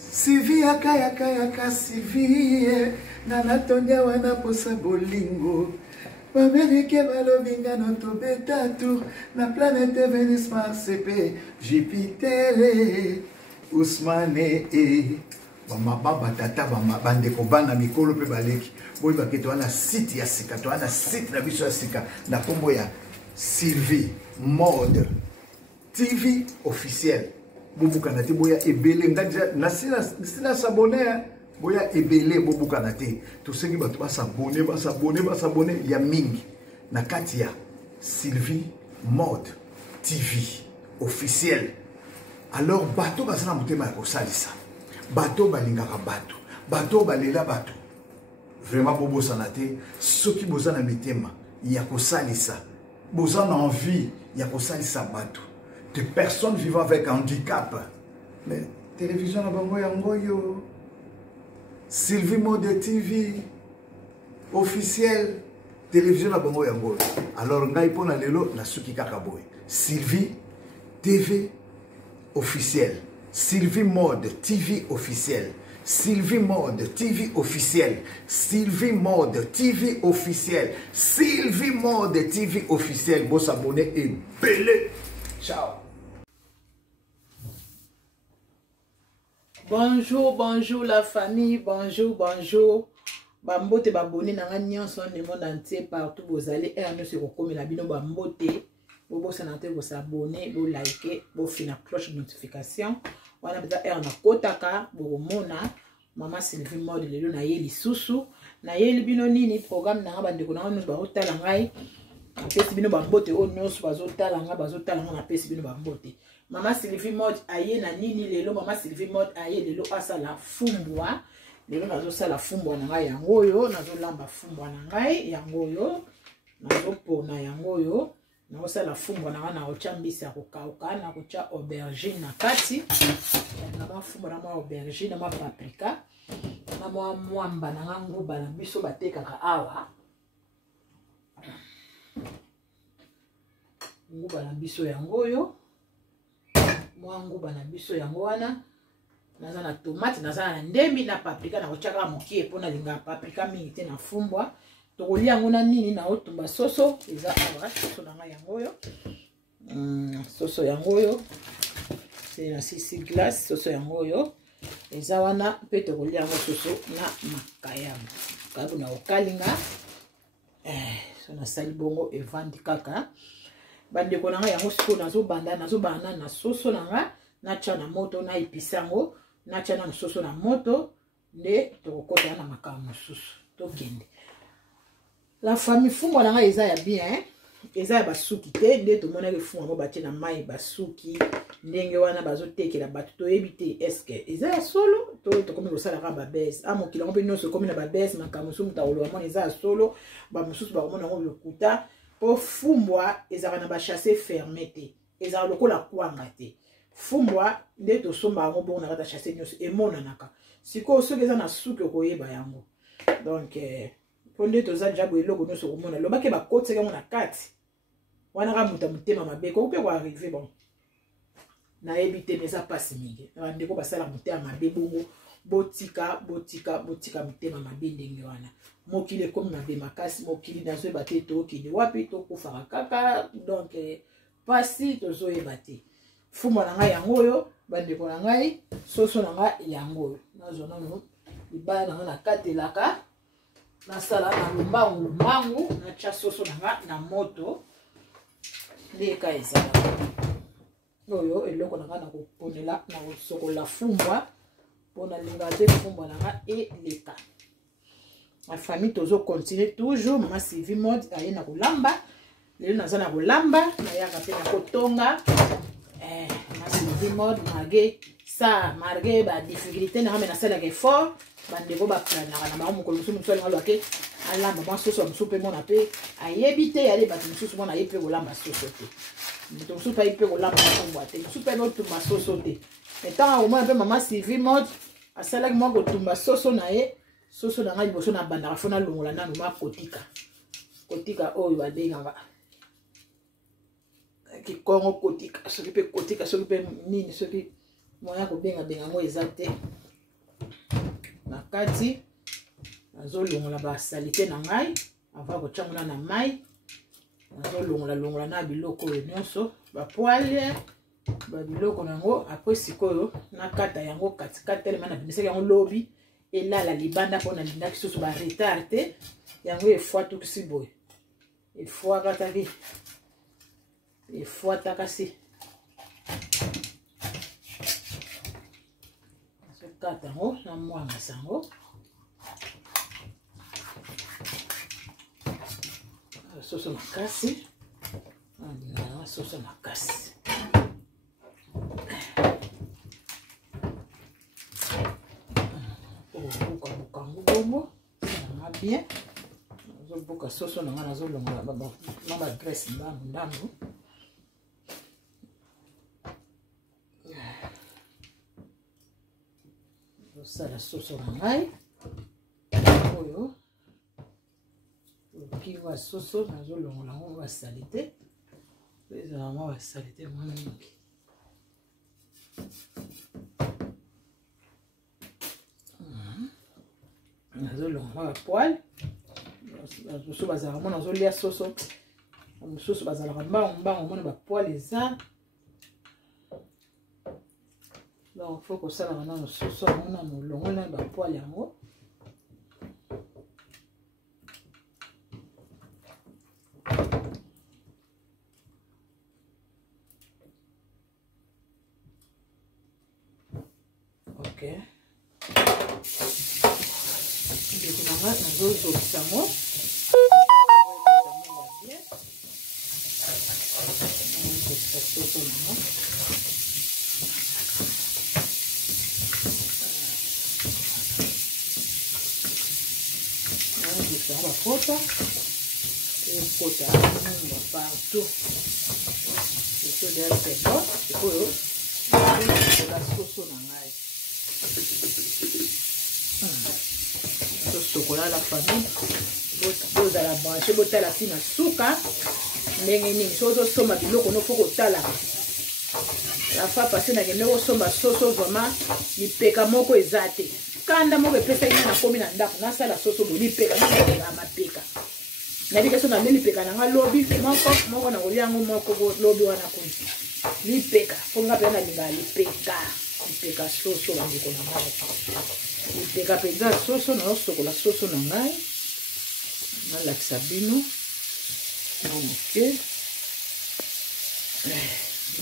Sivi yaka Sivi Nanatondia wana posa bolingo Bamerike balobinga no tobetatu Na planète Vénus Mars EP Jupiter Ousmane Bamba tata bande ko bana mikolo pe baleki boy baketo ana site ya sika to ana site na biso ya sika na kombo ya Sylvie Mode TV officiel bobuka na te boya ebele ngaja na sila s'abonner boya ebele bobuka na te to sengi bato ba s'abonner ya mingi na kati ya Sylvie Mode TV officiel. Alors bato basana mutema ya kosalisa bato balingaka bato balela bato vraiment bobo sanate soki bozana mitema ya kosalisa bozana envie ya kosalisa bato de personnes vivant avec handicap mais télévision na bango yango yo Sylvie Mode TV officiel télévision na bango yango alors ngai pona lelo na suki kaka boy Sylvie TV officiel Sylvie Mode TV officiel Sylvie Mode TV officiel Sylvie Mode TV officiel Sylvie Mode TV officiel bon s'abonner et belé ciao. Bonjour la famille, bonjour. Bambote babone na nyonso ne monde entier partout vous allez et nous se comme la bino bambote bobo sanate vous s'abonner, vous liker, vous fina cloche de notification. Wana beta er na kotaka bo mona mama Sylvie Mode lelo na yeli susu na yeli bino nini programme na bande ko na nous ba otala ngai apesi bino bambote o nyonso bazotala nga na pesi bino bambote. Mama Sylvie Mode aye na nini lelo mama Sylvie Mode aye lelo asala fumbwa lelo nazo sala fumbwa na ngai yango yo nazo lamba fumbwa na ngai yango yo nazo pona yango yo nazo sala fumbwa na ngai na ocha mbisi ya kokauka na kocha aubergine na kati na mafumbwa na ma aubergine na ma paprika na mwamba na ngangu bana biso batekaka awa nguba na biso yango yo mwangu bana biso yango wana naza na tomate naza na ndembi na paprika na kochaka mokie pona linga paprika mingi te na fumbwa to kolia yango na nini na otumba soso eza awa soso na yango yo soso yango yo c'est na sisi glace soso yango yo eza wana pe to kolia yango soso na makayabo kabu na okalinga so na sali bongo evandi kaka bande ko na yango siko nazo banda na soso na na cha na moto na ipisango na cha na soso na moto nde to kokota na makamo susu to kende la famille fumbwa na eza ya bien eza ya basuki te nde to mona ke fumbwa mo batie na mai basuki ndenge wana bazotekela bato to ebite eske eza ya solo to komi kosala ka babese amo kilango pe nyonso komi na babese makamo sumu ta olo amona eza ya solo ba mususu ba komona ngo lokuta po fumbwa eza na ba chasser fermé te eza lokola kwanga te fumbwa nde to somba ngo bon na kata chasser nyonso emona naka siko soki eza na suki koyeba yango donc ponde to za jabo eloko nyonso komona lobake ba kotseka mo na kati wana ka muta mutema mabe ko pe ko arriver bon na ebite meza pasi mingi ndeko basala mutema mabe bongo botika mutema mabe ndenge wana mokile komi mabe makasi mokili nazo ebate to kini wapi to kufaka kaka donc pasi tozo ebate fumbwa na ngai yango yo bandeko na ngai soso na ngai yango yo nazo nano libaya na na katelaka na sala na lumbangu na cha soso na ngai na moto leka ezala oyo eloko na ngai na koponela na kosokola fumbwa pona linga te fumbwa na ngai eleka. Ma famille tozo continue toujours mama Sylvie Mode aye na kolamba lelo naza na kolamba na yaka pe na kotonga mama Sylvie Mode marge ba difficulté na ramena sala ke fort bandeko ba plana na ba mokolo musu musu ngalo ake alamba ba soso musu pe mona pe ayebite yale ba musu mona yepe kolamba soso te mutu musu pa yepe kolamba kombo te musu pe no tumba soso te etant au moins pe mama Sylvie Mode asala ki mo ko tumba soso na ye soso na ngai boso na banda fona longola nanu ma kotika oyo badenganga ki kongo kotika soki pe nini soki moya ko benga ngo ezate kati nazolongola ba salite na ngai avant kochangola na mai nazolongola na biloko nyonso ba poêle ba biloko nango après sikoyo nakata yango katikati telema na bimisaki yango lobi elala libanda mpona lindaki susu ba retard te yango efwatuki boye efwakataki efwatakasi nazokata yango na mwanga sango soso makasi na soso makasi buka bongo na bien nazobuka soso na nga nazolongola ba graisse ndambu osala soso na ngai oyo okiwa soso nazolongola ngo basalite ezalama basalite mwana mingi nazolongola bapoile mosusu bazalaka mo nazolia soso mosusu bazalaka mbango mona bapoile eza donc faut kosalaka nano soso yango na molongo na bapoile yango ok ndeko na nga nazozokisa yango soso nango bakota ekota munga partout soso déjà c'est bon sikoyo la soso na ngai sosokola la famille bozala branche botala ntina suka ndenge nini so ozosomba biloko no fo kotala la fois passé nakende kosomba soso vraiment lipeka moko eza te kanda moko epesaki na komi na ndako nasala soso boye lipeka na mapeka nabika so na mbe lipeka na nga lobi moko na kolia yango moko lobi wana kuni lipeka mpo nga mpe nalingaka lipeka soso bandeko na ngai lipeka mpenza soso naosokola soso na ngai nalakisa bino na moke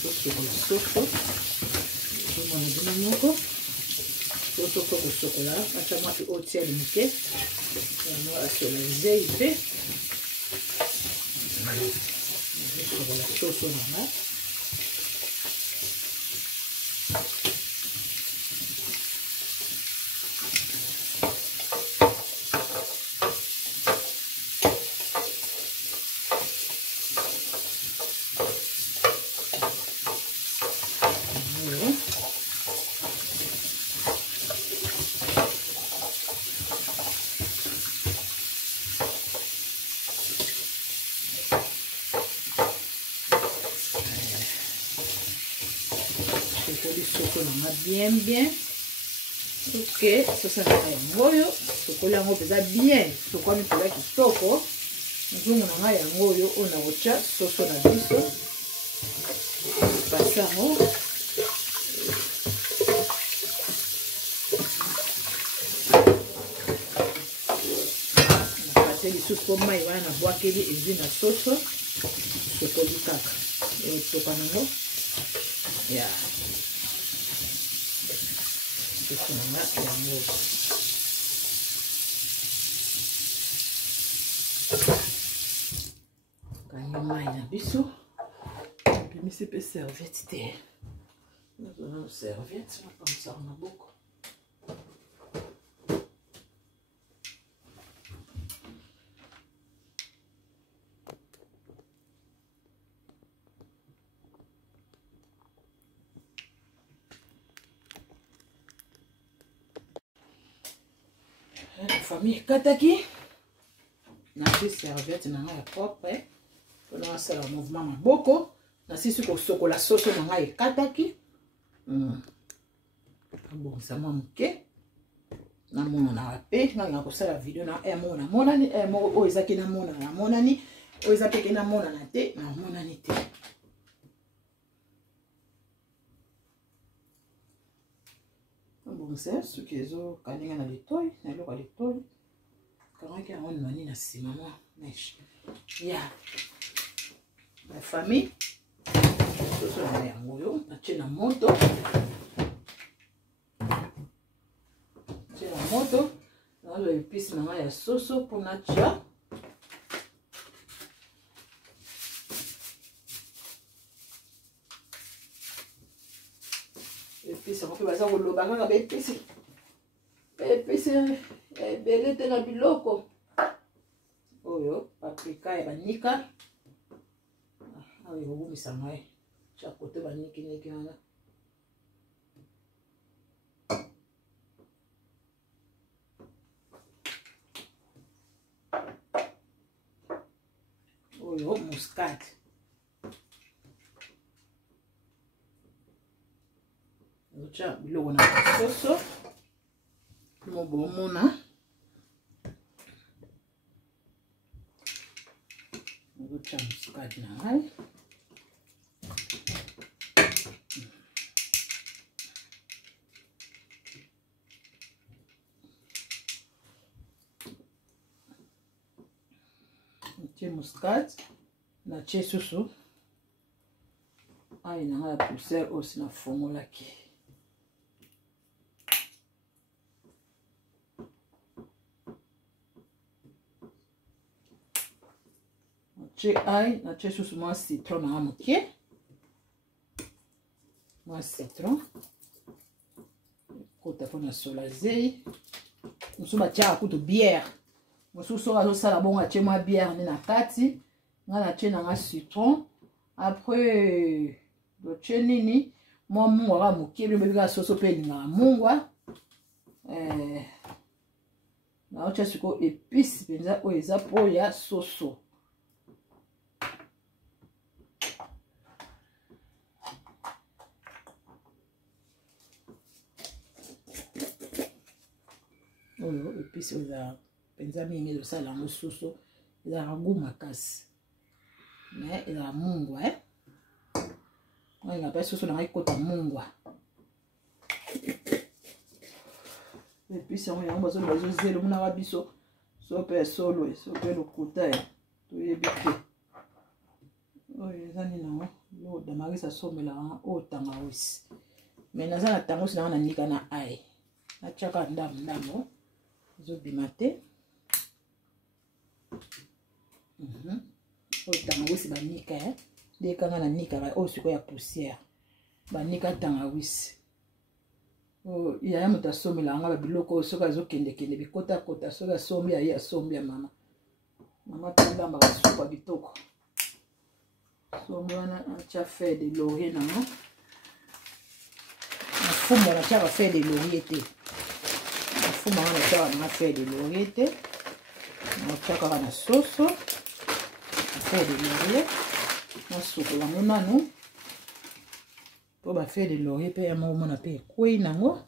tosokola soso omona bino moko soso po kosokola acha mwa mpe otia limike yango asola zei mpe nazosokola soso na nga bien ok soso na ngai yango oyo sokola yango mpenza bien sokwami mpenza kitoko nzungu na ngai yango oyo oyo nakotya soso na biso pasi yango napase lisusu mpo mai wana nabwakeli ezwi na soso sokoli kaka eotoka nango ya soso na nga yango kangi mai na biso epemisi mpe serviette te nazona serviette napamusaka maboko famille kataki nasi serviette na ngai ya propre mpona asala mouvement maboko nasisi kosokola soso na ngai ekataki abongisa mwa moke na mona na pe nga ko sala video na mona monani moko o ezaki na mona na monani o ezaki na mona na te na monani te. Bon c'est ce qui est au kaninga na litoi na loka litoi quand qui a on mani na sima moi mesh ya la famille soso na yango yo na chena moto na lo épice na ya soso pour na chia épice on peut baza ko lobanga ba épice bele te na biloko oyo paprika ya banika ayo obumisa ngai cha kote baniki wana oyo muscade ocha biloko na soso mo bomona ocha muscade na ngai muscade na tie susu ai na poussière aussi na fongolaki tie ai na tie susu mwa citron na mokie mwa citron kota pona sola zei musuba tia kutu bière mosusu azosala bongo atie mwa bière nde na kati nga na tie nanga citron après dotie nini mwa mungwa kaka moke bino bebika soso mpe elingaka mungwa naotia sikoyo épice mpenza oyo eza po ya soso oyo épice oyo eza penza mingi ezosala yango soso ezalaka gu makasi me ezala mungwa olinga mpe soso nanga ekota mungwa episi yango yango bazoloba ezozela omonaka biso so mpe solo so mpe lokuta toyebi te oyo eza nini yango lo damarisi asombelaka oyo tangawisi me naza na tangawisi nanga na nika na ai natiaka ndambo ezobima te oyo tangawisi banika ndekanga na nika oyo sikoyo ya poussière banika tangawisi oyo yaya moto asombelaka nga babiloko oyo soki azokendekende bikotakota soki asombi aye asombi ya mama mpe olambaka supu ya bitoko sombi wana atia feuille de laurier nango nafumba natiaka feuille de laurier te nafumba nga natiaka nanga feuille de laurier te natia kaka na soso feuille de laurier nasukola yango nanu po bafeuille de laurier mpe yango omona mpe ekwei nango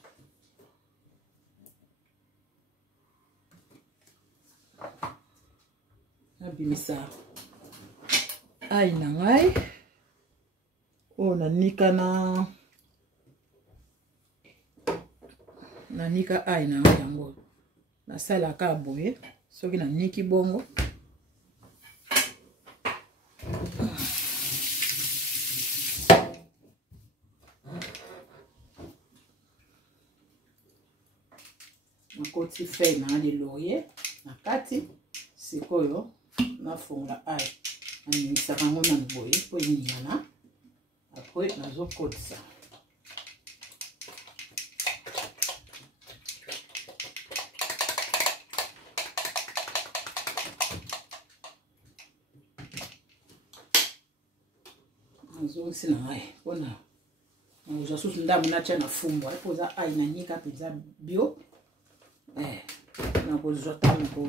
nabimisa ai na ngai oyo nanika ai na ngai yango nasalaka boye soki naniki bongo nakoti feuille na de laurier na kati sikoyo nafunga ai naningisaka yango nanu boye po eningana apres nazokotisa nazongisi na ngai mpona nazwa susu ndambo natia na fumbwa epoza ai nanika mpenza bio nakozwa ntango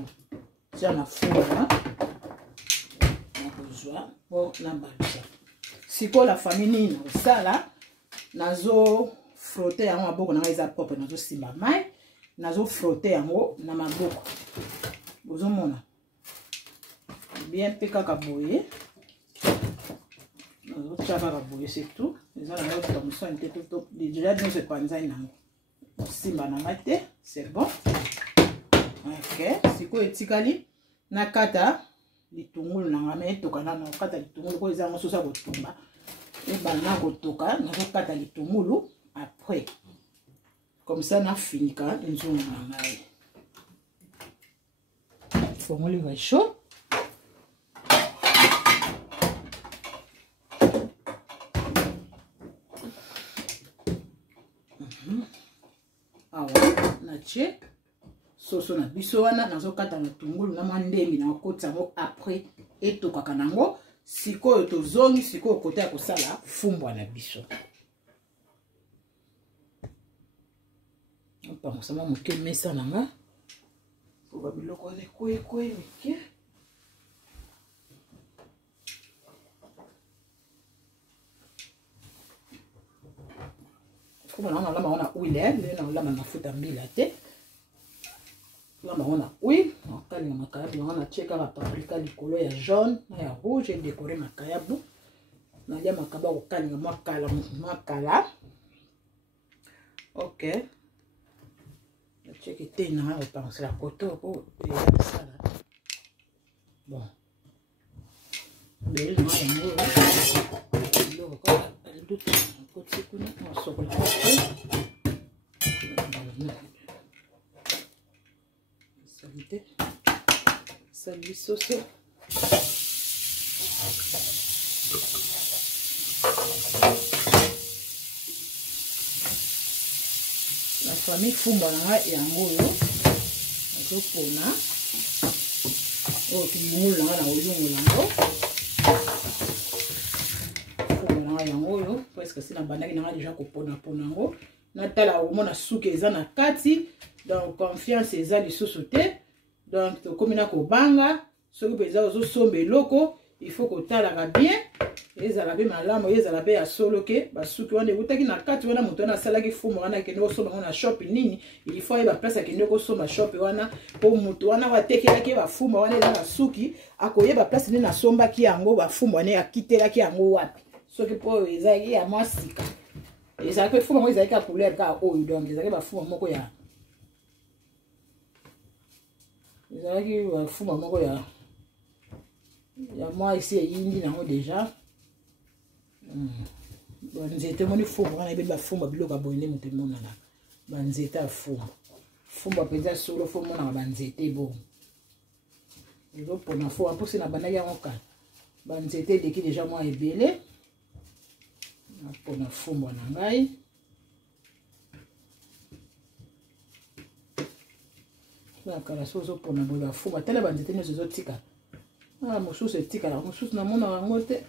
tia na fumbwa nakozwa mpo nabalusa sikoyo la famille nini nakosala nazofrote yango maboko na ngai eza propre nazosimba mai nazo frotter yango na maboko. Bozomona. Bien pe kaka boye. Nazo chaka boye c'est tout. Les ala na comme ça était tout déjà nous c'est panza nango. Simba na mate, c'est bon. OK, siko etikali nakata litungulu nanga me tokana na kata litungulu ko ezanga sosa kotumba. Et bana kotoka nakata litungulu après. Comme ça na fini ka nzungu na ngai. Fongoli va chaud. Nache soso na biso wana nazokata na tungulu na mandembi na okota ngo après etokaka nango sikoyo tozongi sikoyo kota ya kosala fumbwa na biso. Opangosama moke mesa nanga oba biloko wana ekwe mike. Comme on a la huile, on a la futa mbila te. Là on a huile, on a le macayabu, on a checké la paprika du couleur jaune, et rouge, j'ai décoré macayabu. On a dit macaba au calme, macala. OK. On checké té na, on pense la coteau pour ça là. Bon. Mais salut sauce. La famille fumbana yango yo azopona o kimula na oyungu yango yango yo parce que c'est na bandaki na déjà kopona ponango na tala au mona suki eza na kati donc confiance eza lisusu te donc to komina ko banga soki peza ozo somba eloko il faut ko tala bien ezala be malamu ezala be ya solo ke basuki wana ekutaki na kati wana moto wana asalaki fumo wana kende kosomba wana shop nini il faut yeba place akende kosomba shop wana po moto wana watekelaki bafumo wana eza basuki akoyeba place nini asombaki yango bafumo wana akitelaki yango wapi soki po ezaki ya mwasika ezalaki pe fumo moko ezalaki ya couleur ka oyo donc ezalaki bafumo moko ya ezalaki bafumo moko ya moi ici eyindi nango déjà banzete moni fumo wana ebe bafumo biloko boyine moto emonana banzete ya fumo mpenza solo fo monaka banzete bon ezopona fo mposi na bandaki yango kala banzete eleki déjà mwa ebele napona fumo na ngai nakala so ozopona boye bafumo atala banzete nyonso ezotika mosusu etikala mosusu namonaka yango te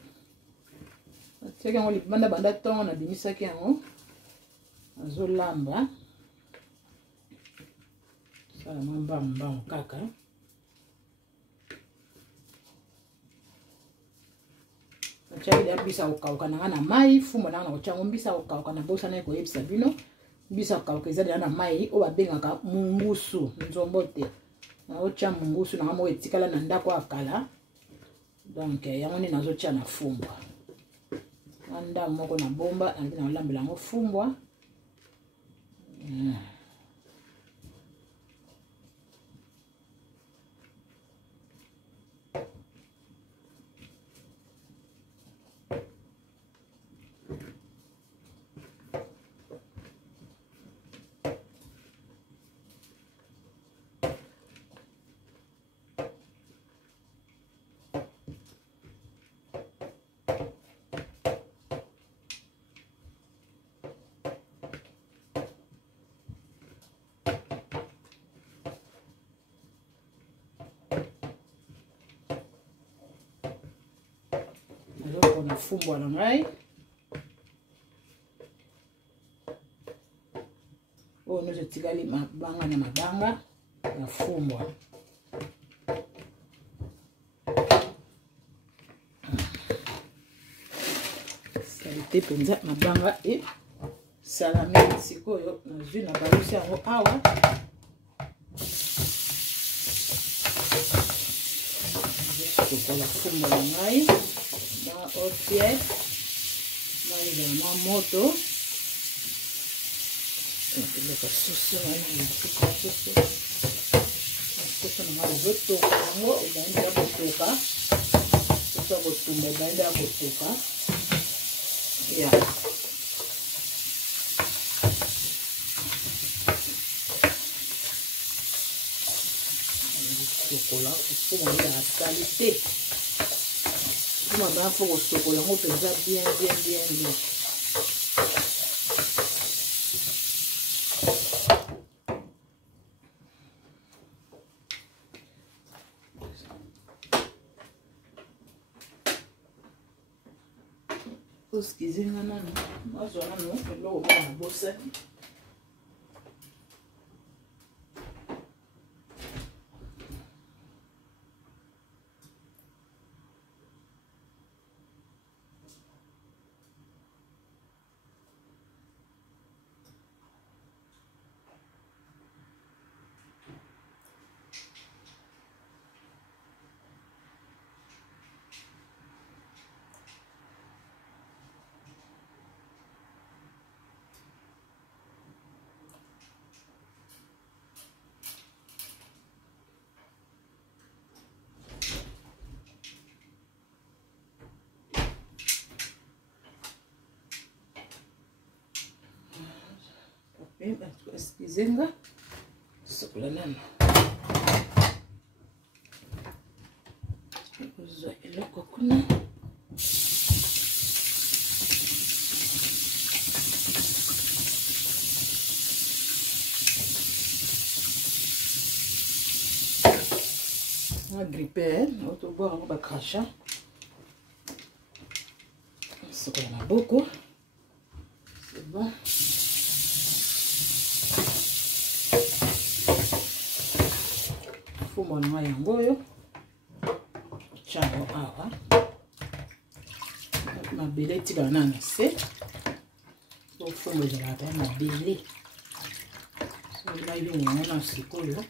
atiaki yango libanda banda ntongo nabimisaki yango azolamba sala mwa mbambango kaka atiaki deya mbisa kokauka nanga na mai fumo nanga na kotiango mbisa kokauka na bosa naye koyebisa bino mbisa kokauka eza deya na mai oyo babengaka mungusu nzombo te naotia mungusu nanga moko etikala na ndako ya kala donc yango nini nazotia na fumbwa anda moko na bomba nalingi na olambela yango fumbwa na fumbwa na ngai oyo nyonso etikali mabanga na mabanga ya fumbwa salite mpenza mabanga esalami sikoyo nazwi na balusi yango awa sokola fumba na ngai na eau tiède mai ezala mwa moto eleka soso wana esika soso na ngai ezotoka yango ebandi ya kotoka soso ya kotumba ebandi ya kotoka ya sokola osoma ngo ya sali te osoma bafo kosokola yango mpenza bien oskizenga nano mazwa nano eloko mwana bosani eskizenga sokola nano kozwa eloko kuna agripe otoboka yango bakrasha sokola maboko c'est bon. Fumba na yango oyo chango awa mabele etikala na se ofumba ezalaka ya mabele soki bayibenga yango na sikoyo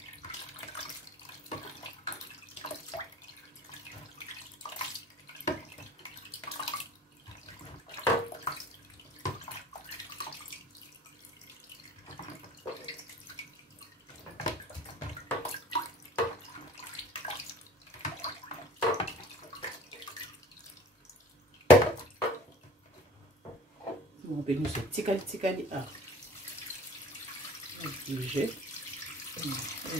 Nous sommes tikali ah obligé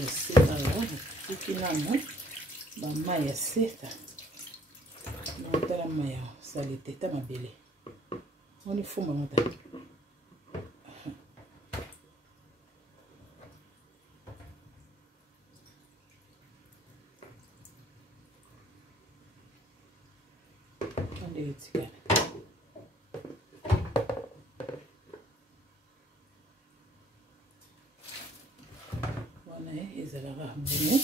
c'est alors qui n'a pas ma ya seta na tala maya salite ta mabele on est fou maman ta on est tikali. ezalaka bon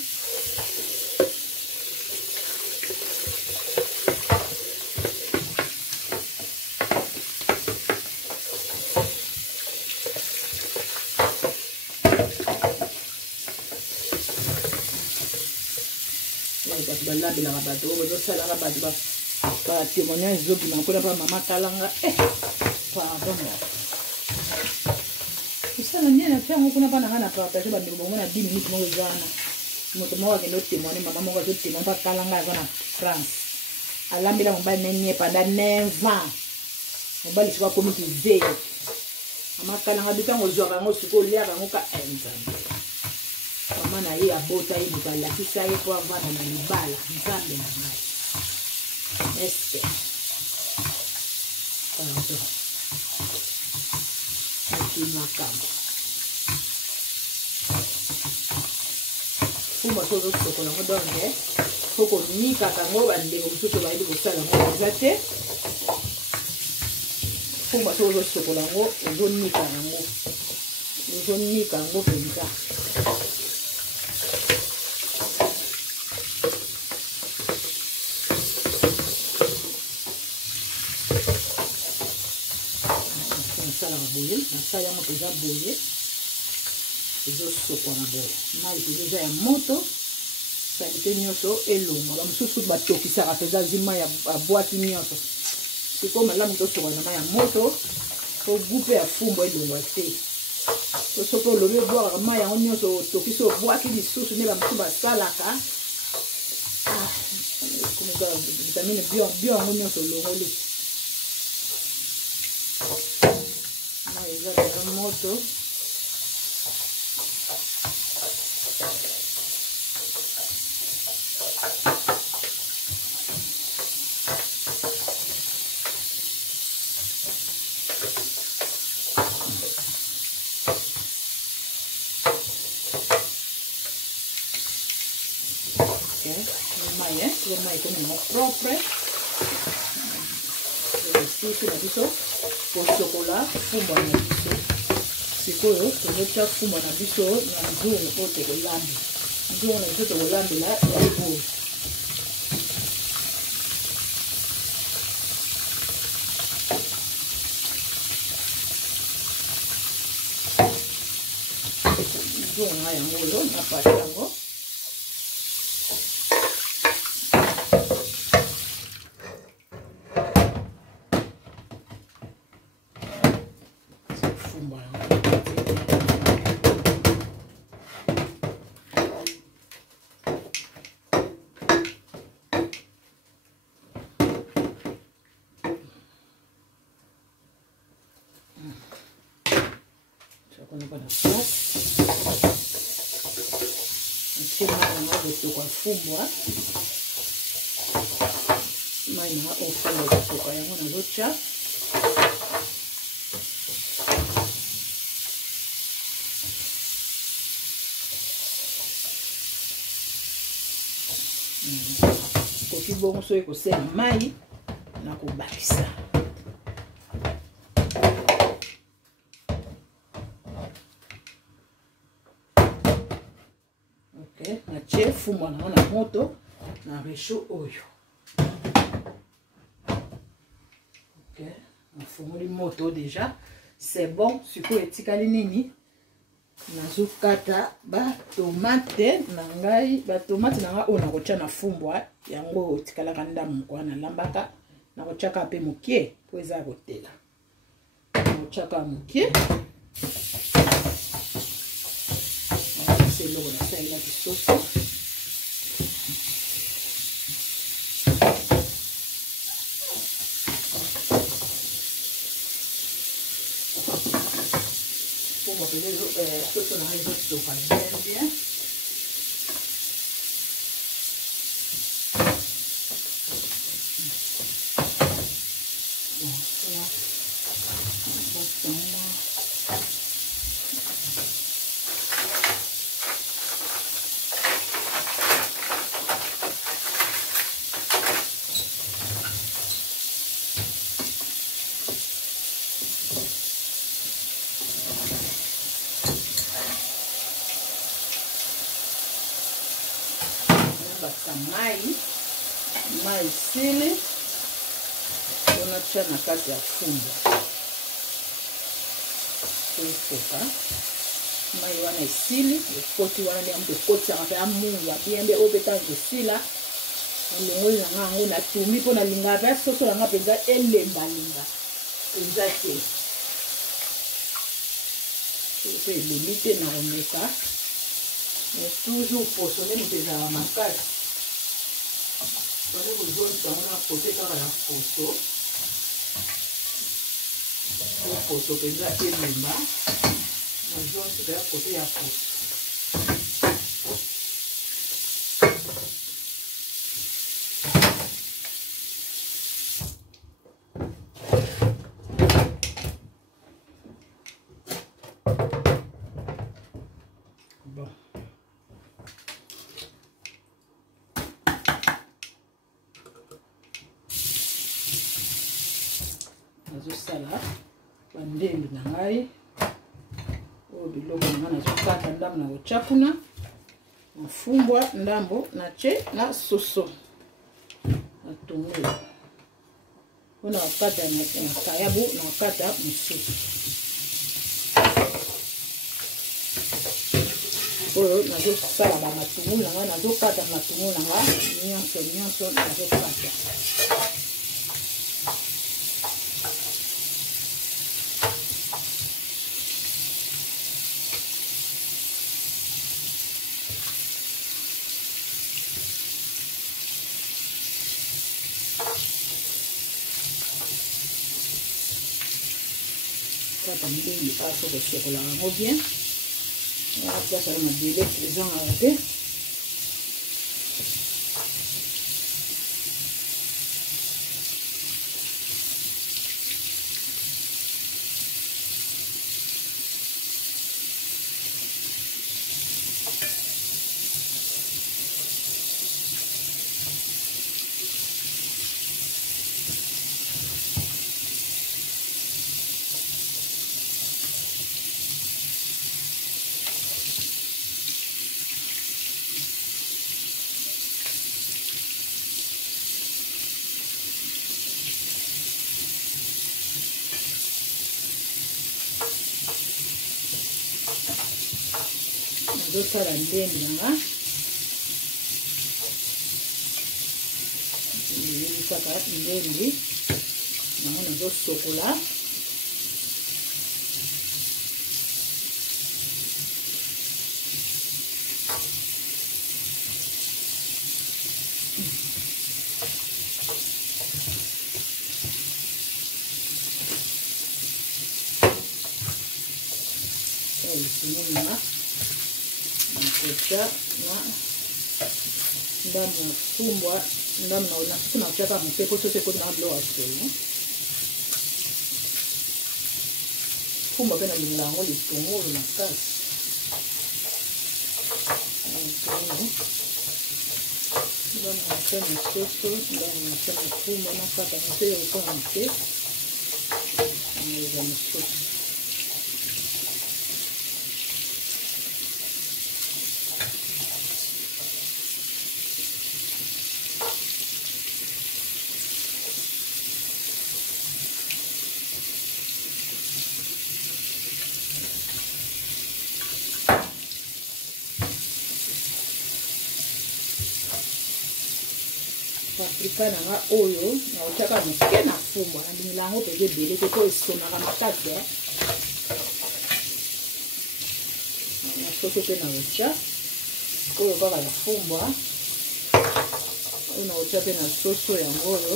bato balambelaka bato oyo bazosalaka bato batémoignage ezobima mpona mpa mama kalanga pardon osala ndie na fiango kuna mpa nanga na partage bandeko bango na 10 minutes moko eza wana moto moko akende otémoigne mama moko azotémoigne mpa kalanga aza na France alambela mobali nenie pendant 9 ans mobali soki akomi kizeye mama kalanga bitango ozwaka yango soki oliaka yango ka nzambe mama na ye abota ye moto alakisa ye mpo avanda na libala nzambe na ngai este pardon makambo fumba so ozosokola yango donke fo konikaka yango bandeko mosusu bayebi kosala yango eza te fumba so ozosokola yango ozonika yango mpenza nasalaka boye nasala yango mpenza boye ezosokwana boye mai eza ya moto salite nyonso elonga bamosusu batokisaka mpenza zima ya boîte nyonso sikoyo malamu tosoka na mai ya moto po gupe ya fumbo elongwa te to soki olobi obwakaka mai yango nyonso otokisi obwaki lisusu nde bamosusu basalaka vitamine bio yango nyonso olongoli mai eza deja moto mai tena propre sisi na biso posokola fumba na biso sikoyo tozotia fumba na biso na nzungu po tokolambi nzungu na biso tokolambela ya boye nzungu na yango oyo na pati yango kwa fumbwa mai na ofala kutoka yango na locha koki bongo soki kosala mai na kobakisa natie fumbwa nango na moto na resho oyo nafungoli moto deja c'est bon sikoyo etikali nini nazokata batomate na ngai batomate na ngai oyo nakotia na fumbwa yango oyo etikalaka ndamu moko wana nalambaka nakotiaka mpe mokie po eza ya kotela nakotiaka mokie eloko nasalela kisoso pour m'appeler soso na ngai ezotoka bien mai sili unatia na kati ya fumba kuifoka mai wana esili ekoti wana nde mtu ekotisaka mpe amunga biembe oyo mpe ntango esila elongoli na nga yango natumi mpo nalingaka mpe soso na nga mpenza elembalemba mpenza te soso elembi te na komeka mais toujours poso nde moto ezalaka makasi bale kozonisa ngo na kote kaka ya poso po poso mpenza elemba nazonsika ya kote ya poso bon nazosala bandembi na ngai oyo biloko na ngai nazokata ndambo na kotia kuna mafumbwa ndambo natie na soso na tongolo mpona kokata na kayabu na kokata mosusu sikoyo nazosala bamatungulu na ngai nazokata matungulu na ngai nyonso nazokata kata ndenge paso kosokola yango bien place ala mabele ezangaka te nazosala ndembi nanga ebisaka ndembi nango nazosokola esinonga nakotia na ndambo ya fumbwa ndambo nasusu nakotiaka moke po soso ekoti na biloko ya solo fumbwa mpe nalingela yango litongolo makasi ndambo natia na soso ndambo natia na fumbwa nakata moke ekoma moke eza mosusu paprika nanga oyo naotiaka moke na fumbwa nalingela yango mpenza ebele te po esonaka makasi na soso mpe naotia oyo kaka ya fumbwa oyo naotia mpe na soso yango oyo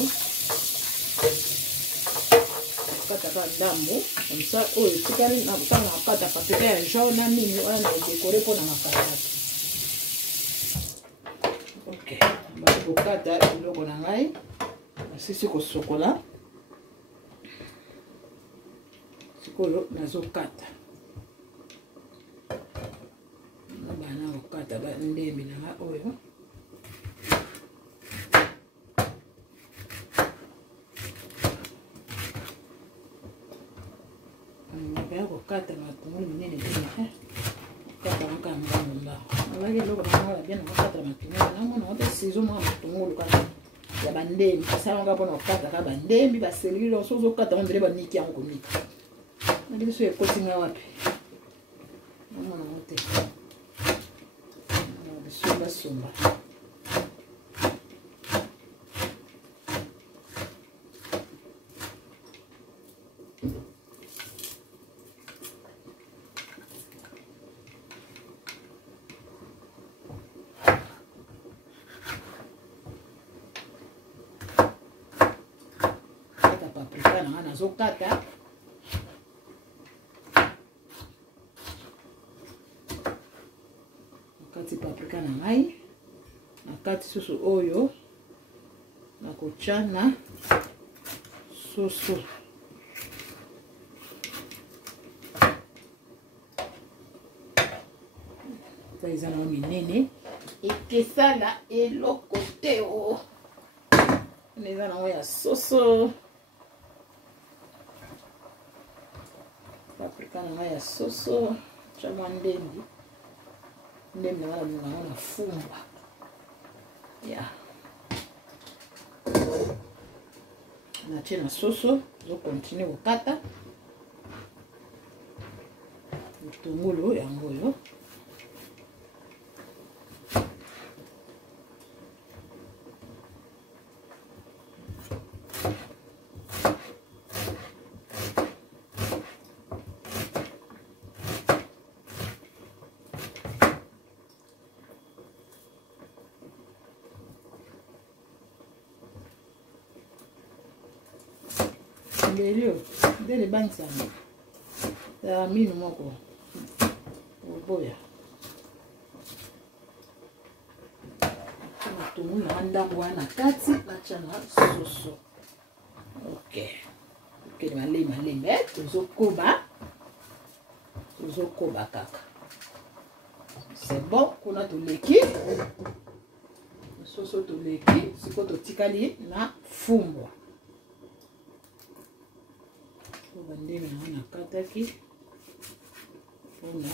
nakataka ndambo komsa oyo etikali ntango nakata paprika ya jaune na nini wana naedekore mpo na makarate kokata biloko na ngai nasisi kosokola sikoyo nazokata bana kokata bandembi na ngai oyo nakaya kokata matungulu minene tena kata nakambamomba alaki eloko nango bien nakokata matungulu nango nango mpe sizo mwa matungulu kaka ya bandembi asalanga mpona kokataka bandembi baselili lonso ozokata ngo mbele baniki yango konika naki biso ekotinga wapi nango nango te bisombasomba nazokata nakati paprika na ngai nakati susu oyo nakotia na soso eza nango minene ekesala eloko te o eza nango ya soso paprika na ngai ya soso tia mwa ndembi na ngai nango na fumbwa ya natie na soso zokontinue kokata bitungulu yango oyo Mbelio. Nde le bank sana. Ya minu moko. Boya. Matungulu na ndambo wana kati na chana soso. Ok. Ok, malé. Tozokoba kaka. C'est bon, kuna toleki. Soso toleki, siko totikali na fumbwa. Koba ndenge na kataki. Pona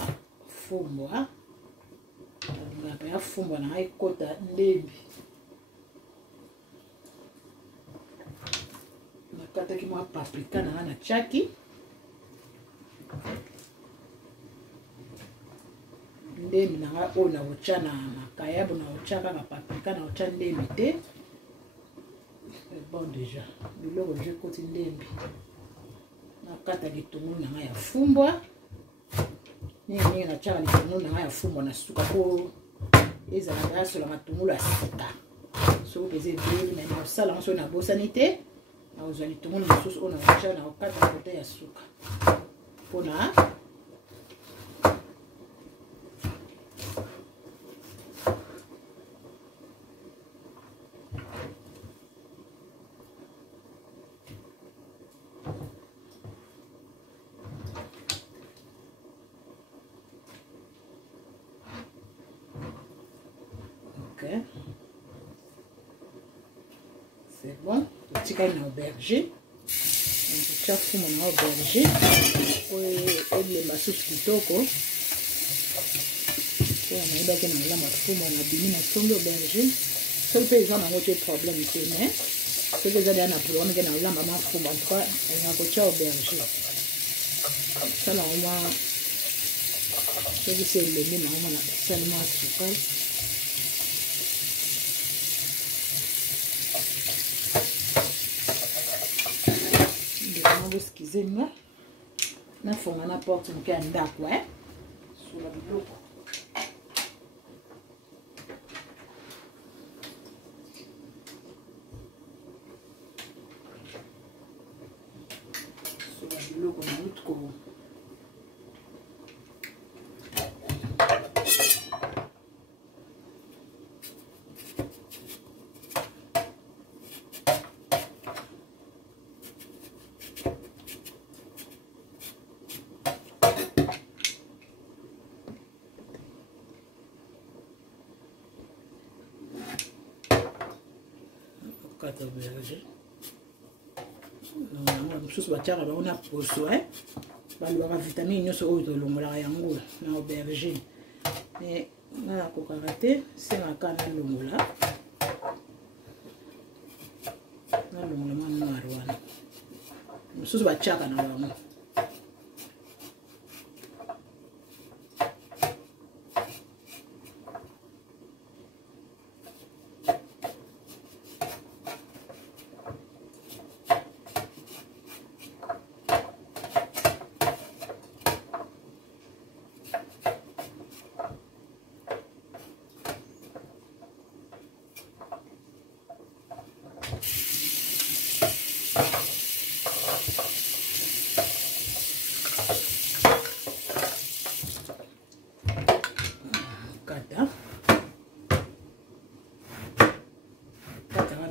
fumbwa. Ngapa ya fumbwa na ekota ndembi. Nakataki mwa paprika na chaki. Ndembi na ona ochana makayabu na ochaka na paprika na ochana ndembi te. Bon déjà. Biloko je koti ndembi. Nakata litungulu na ya fumbwa. Nini na chaka litungulu na ya fumbwa na suka ko eza na gaso la matungulu asika. So peze bien mais na sala on so na bosanité. Na ozali litungulu na sauce ona ochana na okata kote ya suka. Pona c'est bon. Tu as une aubergine. Tu as fait mon aubergine. Et les massous qui toko. On a eu la massou, on a bien mis son aubergine. Seul paysan n'a pas de problème ici, mais ce que j'ai dit à Napoléon, on a eu la maman pour moi, elle n'a pas de aubergine. Ça, là, on va. Je vais essayer de le mettre, on a seulement sucre. Excusez-moi, na fonga na porte muke ya ndako sula biloko na utko kata aubergine. Mosusu batiaka bango na poso balobaka vitamine nyonso oyo tolongolaka yango na aubergine. Mais nga nakokaka te sengaka nalongola ma noir wana. Mosusu batiaka na bango.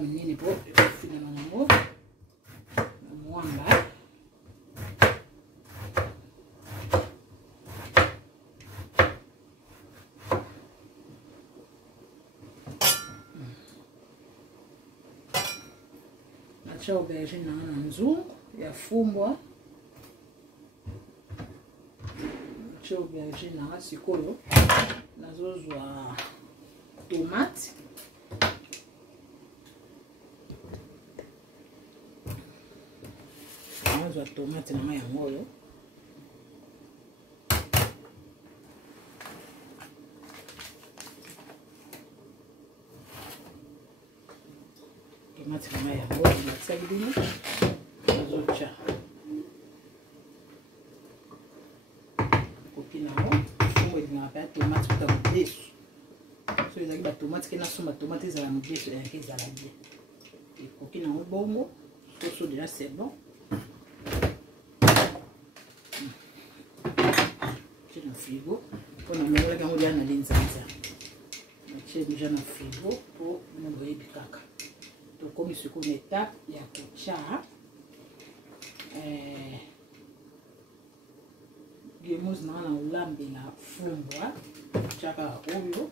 Menine po fina na nango na mwamba nacha aubergine na nzungu ya fumbwa nacha aubergine na sikoyo nazozwa tomate a tomate na ya moyo tomate na ya moyo na sabidini zocha kopina mo fumwe na pa tomate ta mudesu so ezaki ba tomate kena soma tomate za mudesu ya kezala bien et kopina mo bongo soso déjà c'est bon. frigo pour na mongela kango dia na linzanza natie déjà na frigo pour na boyebi kaka tokomi siko na étape ya kotia gemos na olambela fumbwa tiaka oyo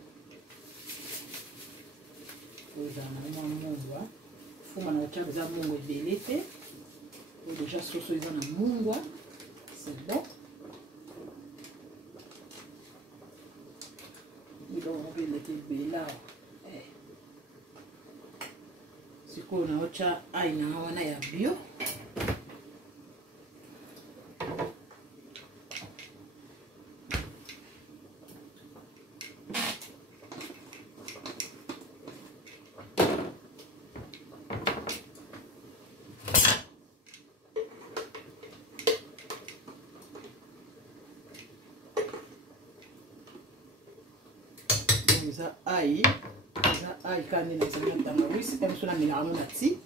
kozala na mwa mungwa fuma na otiaka eza mungwa ebele te oyo déjà soso eza na mungwa c'est bon biloko beleke ebele awa sikoyo na otya ai nanga wana ya bio ai kandi na tsana tangawizi pe msona mela amona ti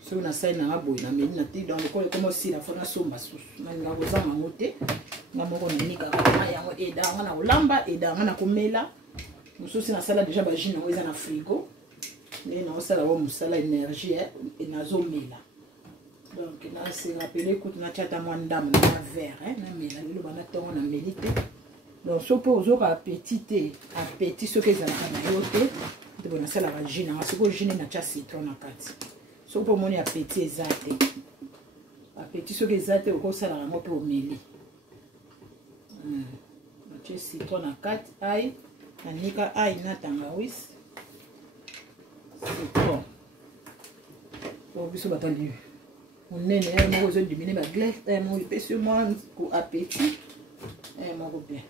so na sai na boy na meli na ti donc ko comme si la fona somba susu na ngabo za mangote na moko na nika ka yango eda ngana olamba eda ngana komela mususi na sala déjà ba jina weza na frigo mais na osala wa musala énergie et na zo mela donc na se rappeler que na tata mwandam na verre na mela lelo bana tongo na melite donc so po ozoka appétit soki ezalaka na yo te nde bona asalaka jus nanga sikoyo jus na tia citron na kati soki mpo omoni appétit eza te appétit soki eza te okosalaka yango mpe omeli natie citron na kati ai nanika ai na tangawisi citron po biso batali monene ai moko ezodimine baglace ai moko epesi mwa ko appétit ai moko bien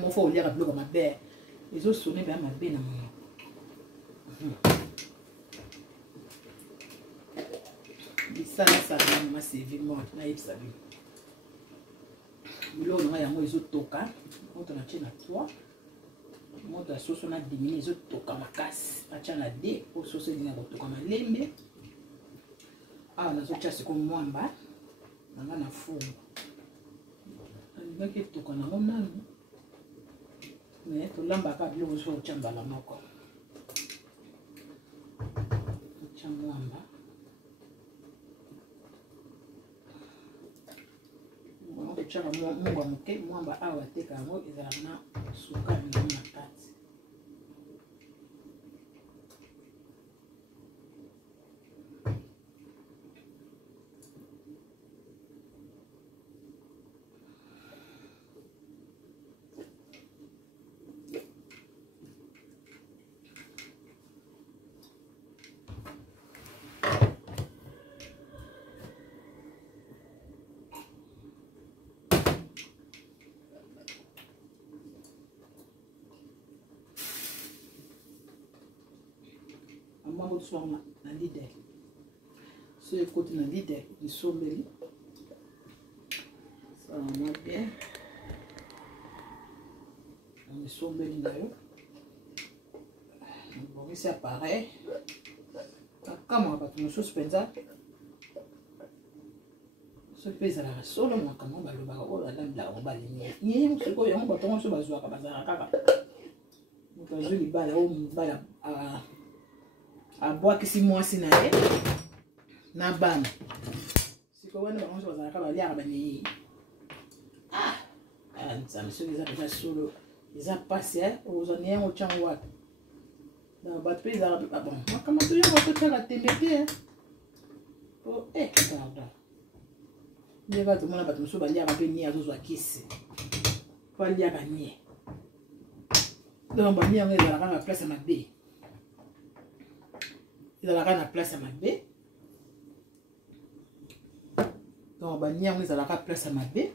mon faut lire à bleu comme ma belle les autres sonner bien ma belle na mon ça m'a servi moi na yeb sabi bilo na yango les autres toka quand on a tient à toi moi la sauce on a diminué les autres toka makasi a tient à dé pour sauce dina toka malembe ah na zo chasi comme mwamba na fumo na ke toka na ngona mais tolambaka biloko so otya mbala moko otya mwamba otyaka mungwa moke mwamba awa ateka yango ezalaka na suka mingi na kati mambo tswanga na leader so écoute na leader ni sombeli ça va bien on sombeli nayo bon c'est pareil kama bato mosusu mpenza soki mpe ezalaka solo makambo balobaka oyo alambelaka ngo balingi ye sikoyo yango batongo mosusu bazwaka bazalaka kaka moto azwi libala oyo mobala abwakisi mwasi na ye na bana sikoyo wana bango mosusu bazalaka baliaka bani nzambe soki eza deja solo eza pasi ozwa ni yango otyango wapi na bato mpe ezalaka bon makambo toyango totala tembe te po pardon nde bato mona bato mosusu baliaka mpe nie azozwa kisi po aliaka nie donc bani yango ezalaka na place ya mabe ezalaka na place ya mabe donc bani yango ezalaka place ya mabe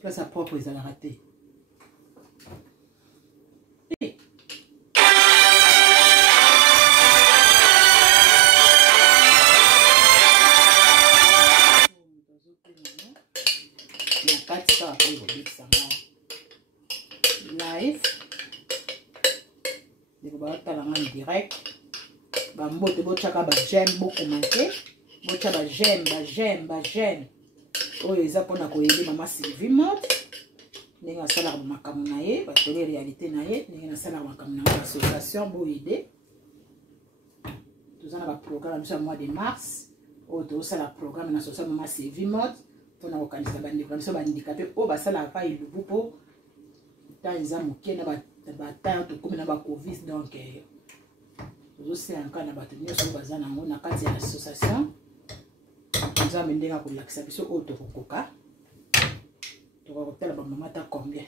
place ya propre ezalaka te live ndeko bakotala nga direct bambote botyaka bageme bokomante botya bageme oyo eza mpona koyede mama Sylvie Mode ndenge asalaka bamakambo na ye batole réalité na ye ndenge nasalaka makambo na ye association boyede toza na baprogramme biso ya mois de mars oyo tozosala programme na association mama Sylvie Mode mpona kokanisa bandeko na biso bandikape oyo basalaka pa elubu mpo temps eza moke na batemps tokomi na bacovid donc tozosala kaka na bato nyonso oyo baza nango na kati ya association nzambe ndenge akolakisa biso oyo tokokoka tokokotala bamama ta combien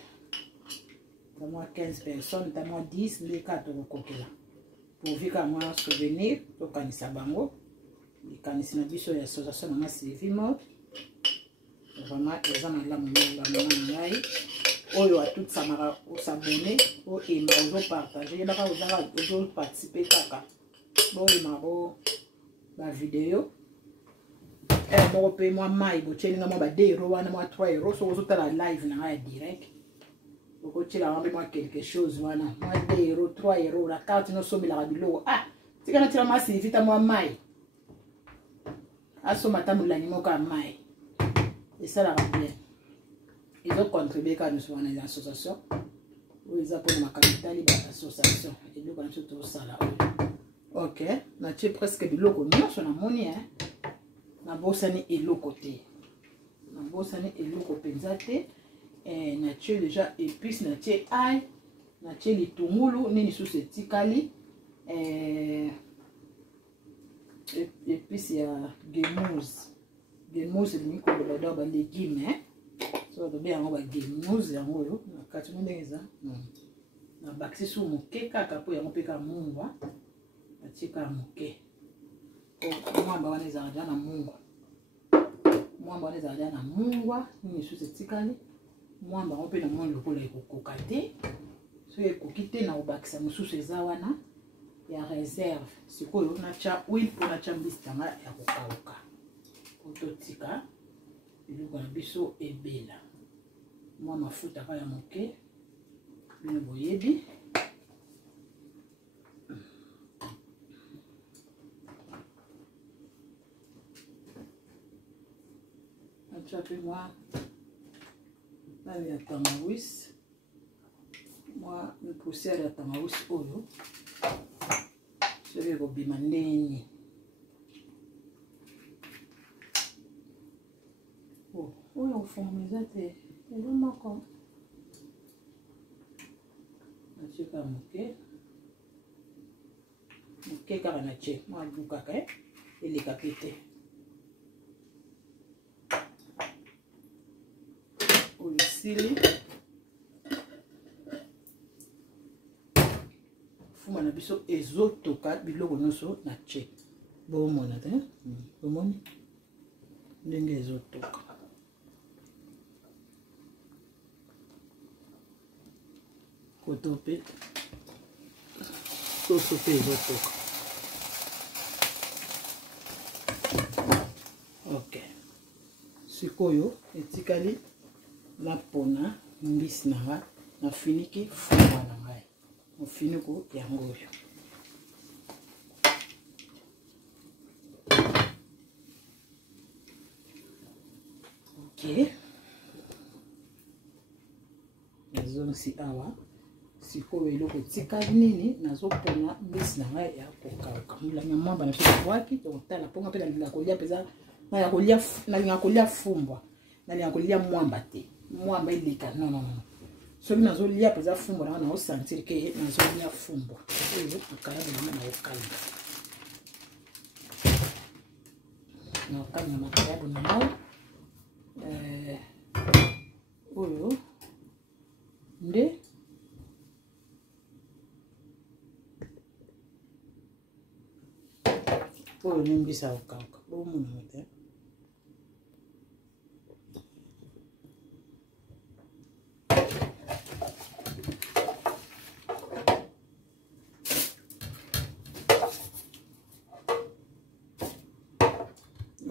ta mwa 15 personnes ta mwa 10 nde kaka tokokokela pourvu ka mwa souvenir tokanisa bango likanisi na biso ya association mama Sylvie Mode vraiment eza malamu mingi bamama na ngai oyo atutisamaka osabone oyemba ozopartage yebaka ozoparticipe kaka boyemaka bavideo moko mpe mwa mai botyelinga mwa ba 2 euro wana mwa 3 euro soko ozotala live na ngai ya direct okotyela wambe mwa quelque chose wana mwa 2 euro 3 euro na karte nosombelaka biloko tika natyela mwa silivita mwa mai asomba ta molangi moko ya mai esalaka bien ezocontribue kaka nyonso wana eza association oyo eza mpona makambo ba association eloko na biso tozosala oyo ok natie presque biloko nyonso namoni nabosani eloko te nabosani eloko mpenza te natie déjà épice natie ail natie litungulu nini lisusu etikali épice ya gemousse elingi koloba do balégume so tobe yango bagemousse yango oyo nakati mo ndenge eza nabakisi su moke kaka mpo yango mpe ka mungwa natie kaka moke mwamba wana ezala deja na mungwa mwamba wana ezala deja na mungwa nini lisusu etikali mwamba yango mpe na moni lokola ekokoka te soki ekoki te na kobakisa mosusu eza wana ya réserve sikoyo natya huile mpo natya mbisi tanga ya kokauka po totika biloko na biso ebela mwa mafuta kaka ya moke bino boyebi natya mpe mwa nani ya tangawizi mwa poussière ya tangawizi oyo soki ekobima ndeni oyo ofungama eza te elo moko natie kaka moke kaka natie mwa bu kaka eleka pe te oyo esili fuma na biso ezotoka biloko nyonso natie bomona te bomoni ndenge ezotoka koto mpe soso mpe ezotoka ok sikoyo etikali napona mbisi na nga nafiniki fuma na ngai mofiniko yango oyo ok nazongisi awa sikoyo eloko etikali nini nazopona mbisi na ngai ya kokauka molangi ya mwamba na biso tobwaki tokotala mponga mpe nalinga kolia mpenza nalinga kolia fumbwa nalinga kolia mwamba te mwamba eleka non soki nazolia mpenza fumbwa nanga naosentir ke nazolia fumbwa oyo akayabo nanga naokalanga naokalanga makayabo nango oyo nde oyo ne mbisi ya kokauka bomona te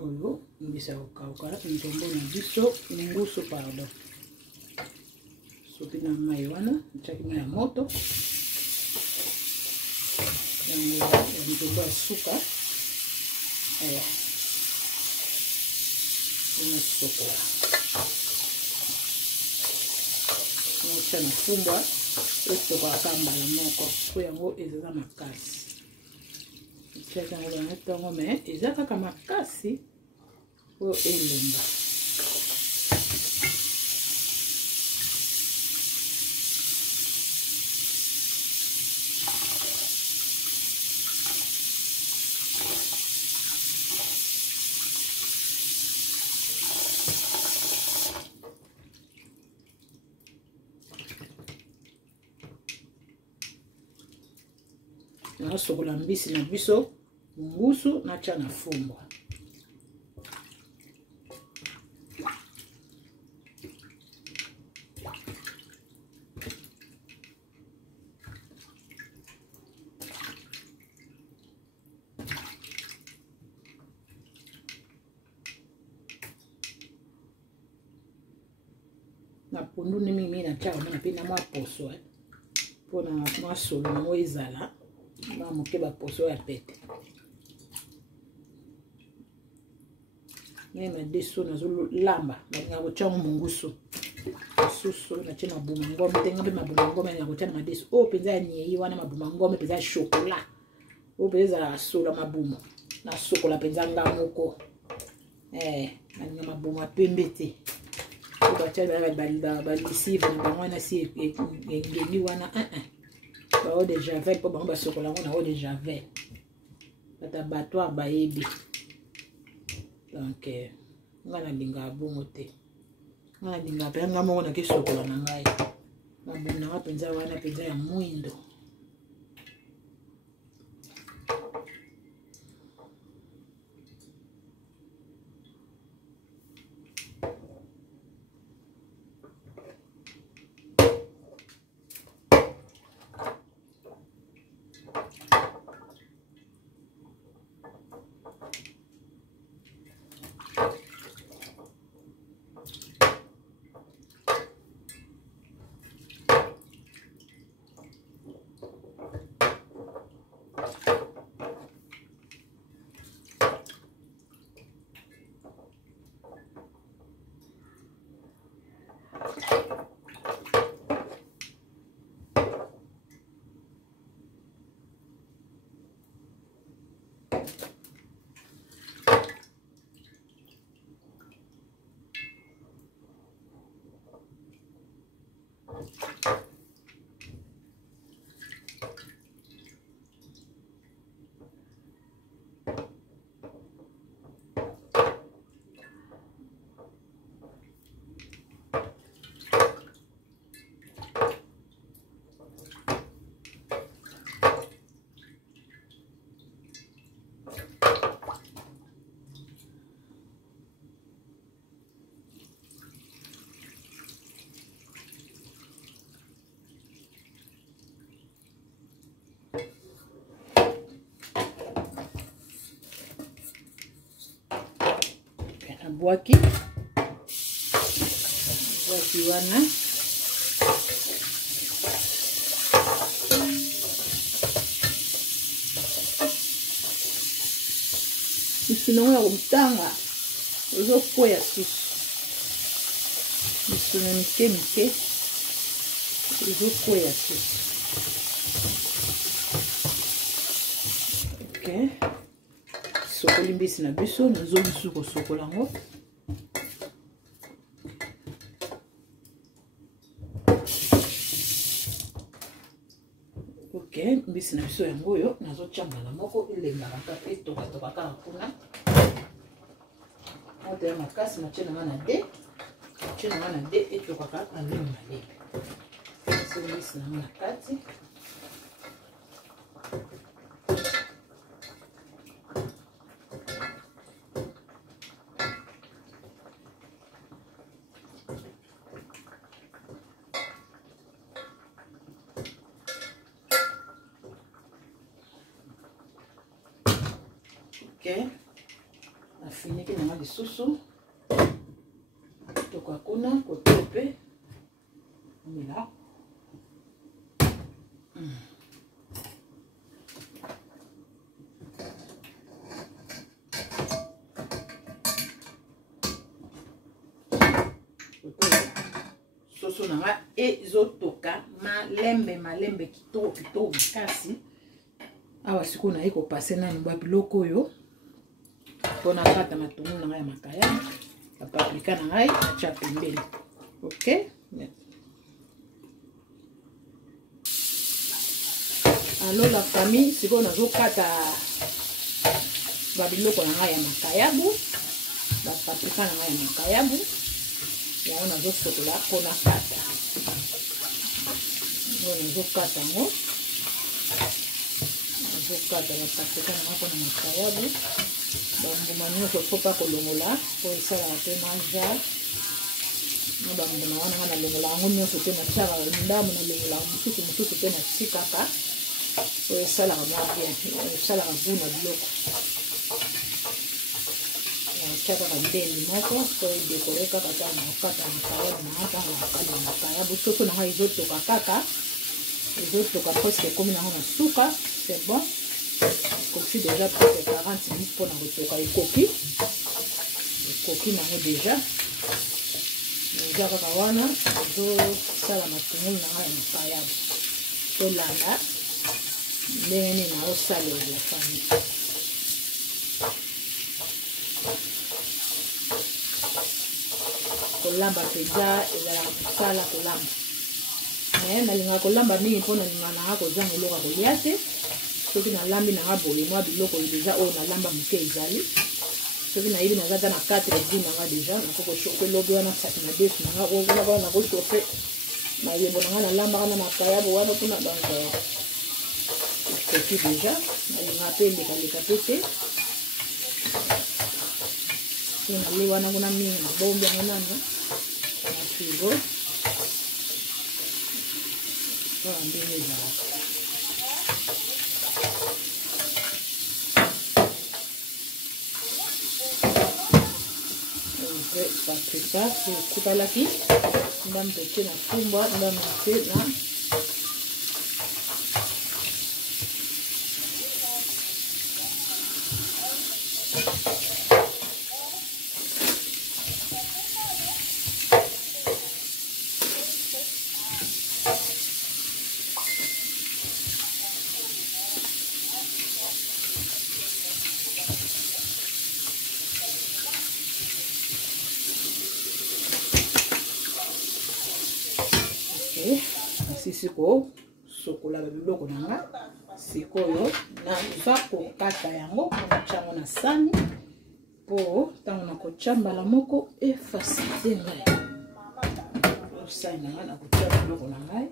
oyo mbisi ya kokauka ntombo na biso ngusu pardon soki na mai wana ntiaki mai ya moto ndembo ya suka sokola notia na fumbwa etokwaka mbala moko po yango eza makasi otiaka yango bana ntongo me eza kaka makasi oyo elemba nasokola mbisi na biso ngusu natia na fumbwa na pondu ni mingi natia wana pe na mwa poso mpona mwa solo yango ezala na moke baposo ya pete me madeso nazolamba balinga kotiango mongusu susu natie mabuma ngome te nga mpe mabuma ngome alinga kotia na madeso oyo mpenza ya niei wana mabuma ngome mpenza ya shokola oyo mpenza ezala sola mabuma na sokola mpenza nga moko balinga mabuma pembe te oyo batia balisive na bango wana si engeni wana eau de javel po bango basokola yango na eau de javel bata batoire bayebi donc nga nalingaka bongo te nga nalingaka mpe nga moko nakesokola na ngai mabumu nanga mpenza wana mpenza ya mwindo bwaki wana misunongo ya komtanga ozokwea susu misuno mike mike ozokwea susu ok sokoli mbisi na biso nazomisu kosokola yango ok mbisi na biso yango oyo nazotia mbala moko elengaka kaka etokatoka kaka kuna oteya makasi natie nanga na de natie nanga na de etokaka malemi malemi so mbisi nanga na kati ok nafiniki nanga lisusu toka kuna kotope mila soso na nga ezotoka malembe kitoko makasi. Awa sikoyo naye kopase nanu babiloko oyo mpona kata matungulu na ngai ya makaya bapaprika na ngai atya pembeni. Ok, alors la famille sikoyo nazokata babiloko na ngai ya makayabu bapaprika na ngai ya makayabu yango nazosotola mpona kata oyo nazokata yango nazokata bapaprika na ngai mpona makayabu bambuma nyonso fo mpa kolongola po esalaka mpe maja na bambuma wana nga nalongola yango nyonso mpe natiaka ndambo nalongolaka mosusu mpe natikaka po esalaka mwa bien esalaka bu na biloko tia kaka ndembi moko po edekore kaka tala na kokata makayabu na nga tanga kokata makayabu soso na nga ezotoka kaka ezotoka presque ekomi nango na suka c'est bon ekoki déjà presque 40 minutes mpona kotoka ekoki nango déjà eza kaka wana ezosala matungulu na nga ya makayabu tolanda ndenge nini naosalela la famille. Kolamba mpenza ezalaka kosala kolamba me nalingaka kolamba mingi mpo nalinga nanga kozanga eloko ya kolia te soki nalambi nanga boye mwa biloko oyo deja oyo nalamba moke ezali soki nayebi naza ta na 4 di nanga deja nakokoshofe lobi wana saki na desu nanga okolaka nakoshofe mayembo nanga nalambaka na makayabu wana mpona donc ekoki deja nalingaka mpe elekaleka mpe te nali wana kuna mingi na bombi yango nano na frigo mpona ndenge ezalaka. Paprika ekubalaki ndambo toke na fumbwa ndambo mpe na asisi kosokola babiloko na nga sikoyo naza kokata yango natia yango na sani mpo ntango nakotia mbala moko efasite ngai osani na ngai nakotia biloko na ngai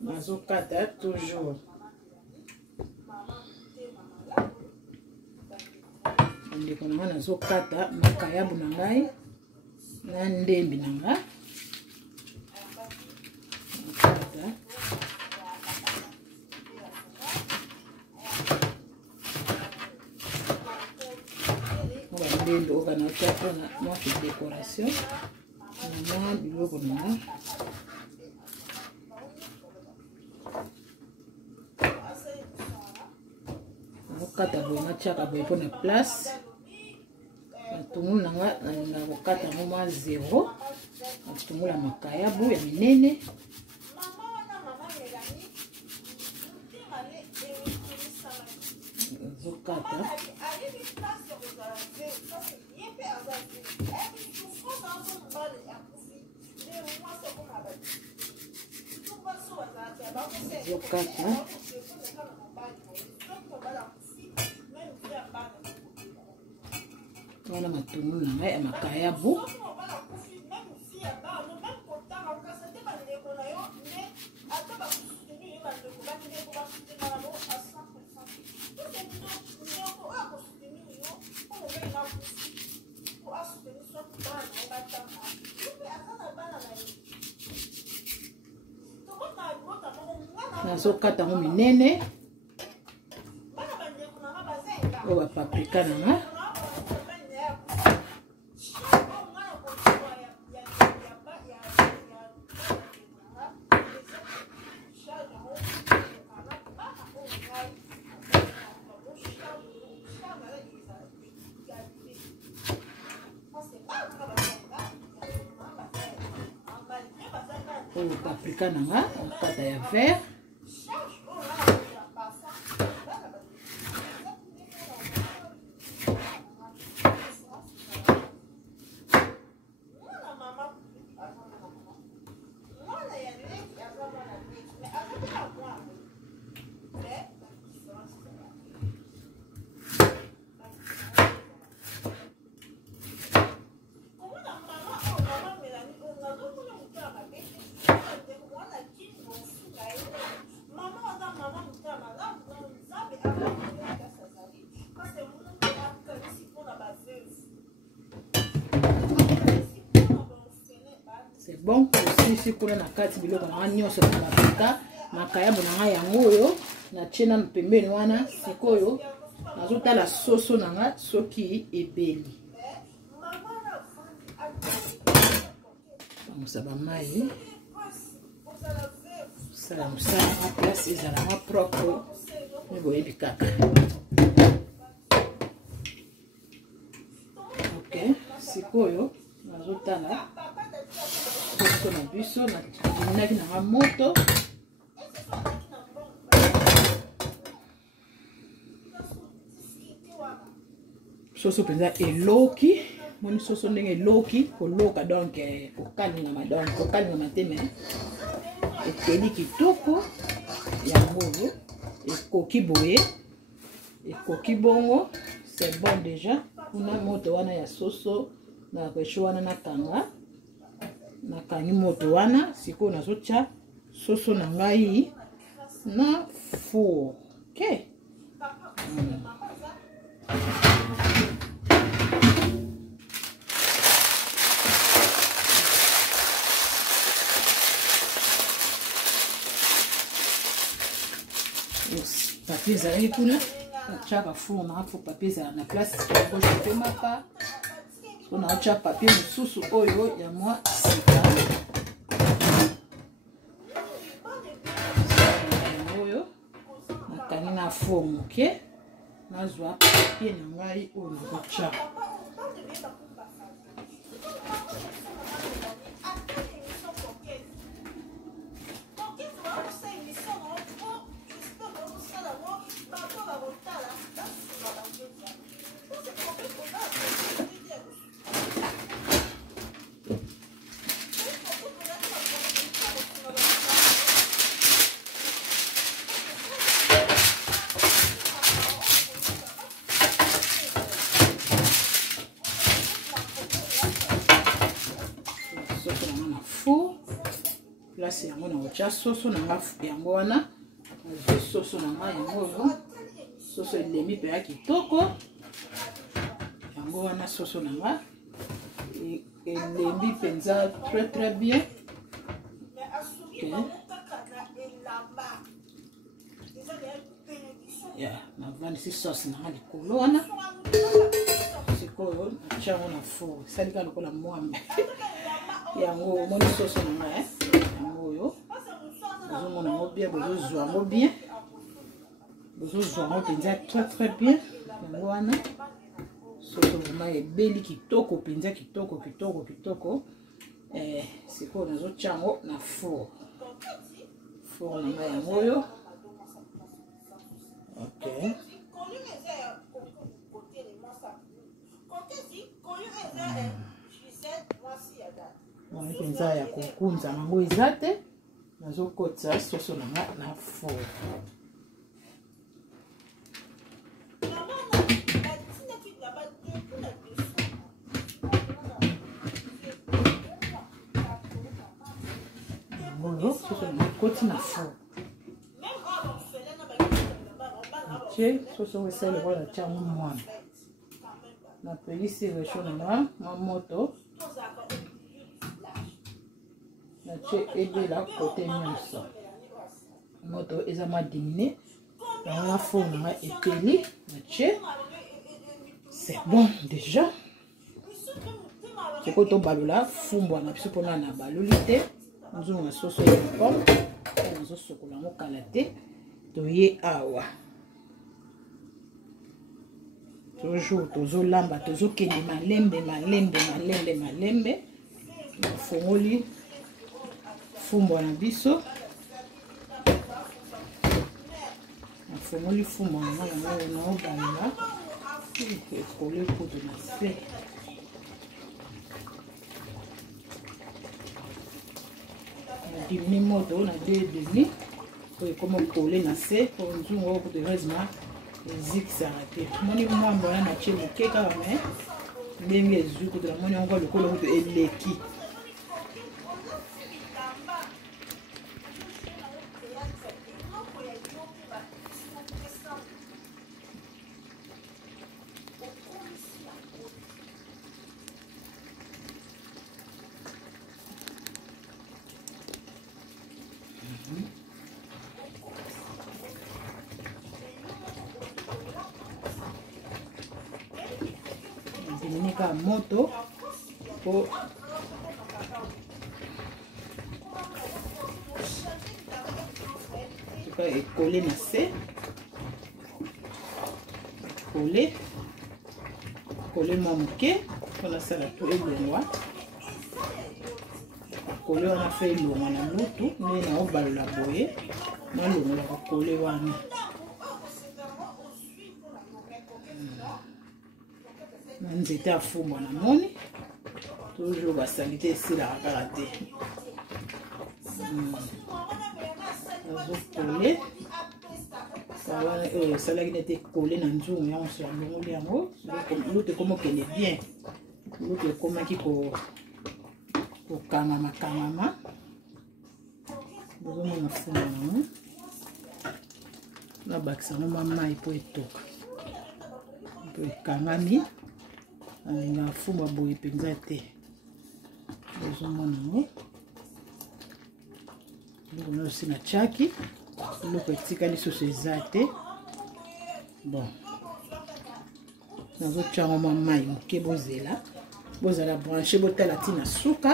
nazokata toujours ndeko na ngai nazokata makayabu na ngai na ndembi na ngai ndembi oyo banatia mpona mwa décoration na mwa biloko na nga nakokata boye natiaka boye mpona place matungulu na nga nalingaka kokata yango mwa 0 matungulu ya makayabu ya minene zokata zokata wana matungulu na ngai ya makayabu nazokata yango minene oyo bapaprika na nga oyo paprika nanga okata ya vert. C'est bon aussi si kuna na kati biloko na nyonso na paprika makayabo na nga yango oyo na tiena pembeni wana sikoyo nazotala soso nanga soki ebeli musaba mai sala musala na place ezalaka propre me boyebi kaka. Ok, sikoyo nazotala soso na biso na timinaki nanga moto soso penza eloki moni soso ndenge eloki koloka donc kokalingama donc kokalingama te me eteli kitoko yango ekoki boye ekoki bongo c'est bon déjà kuna moto wana ya soso na kwesho wana nakangi moto wana sikoyo nazotia soso na ngai na four. Ok, papier ezalaki kuna natiaka four na fo papier ezala na place koshepemaka so naotia papier mosusu oyo ya mwa sika oyo nakangi na four moke nazwa papier na ngai oyo nakotia place yango na kotia soso na nga yango wana nazwi soso na nga yango soso elemi mpe ya kitoko yango wana soso na nga elembi mpenza très bien. Okay. Yeah, navandisi sauce na nga likolo wana sikoyo natia yango na four esalika lokola mwambe yango moni soso na nga yango oyo bozomona yango bien bozozwa yango bien bozozwa yango mpenza très bien yango wana soso vraimen ebeli kitoko mpenza kitoko sikoyo nazotia yango na four na nga yango oyo. Ok, mpenza ya kokunza yango eza te nazokotisa soso na nga na four. Yango soso na koti na four tie soso esali kola tia yango mwana napelisi resho na nga mwa moto natie ebela kote nyonso moto eza mwa dimine yango na four na nga eteli natie c'est bon déjà sikoyo tobalola fumbwa na biso mpona na baloli te nzunga soso ya pomme nazosokola yango kala te toye awa toujours tozolamba tozokende malembe nafongoli fumbwa na biso nafungoli fumbwa na nga naobalela ekole poto na se nadimini moto na 2,5 po ekoma kole na se po nzungu oyo poto heureusement ezikisaka te moni mwamba wana natie moke kaka me ndenge ezwi poto namoni yango lokolo poto eleki Dimineka moto po tuka ekole na se kole mwa moke mpona sala to elongwa kole wana fe elongwa na lutu nde naobalola boye nalongola kokole wana na nzete afumbwa na moni toujours basali te esilaka kaka te azokole wana oyo esalaki nete kole na nzungu yango so alongoli yango lutu ekomokende bien lutu ekomaki kokangama bozomona fumbwa nango nabakisango mwa mai po etoka po ekangami alinga fumbwa boye mpenza te bozomona ngo eloko nyonso na tiaki eloko etikali soso eza te bon nazotiango mwa mai moke bozala branche botala ntina suka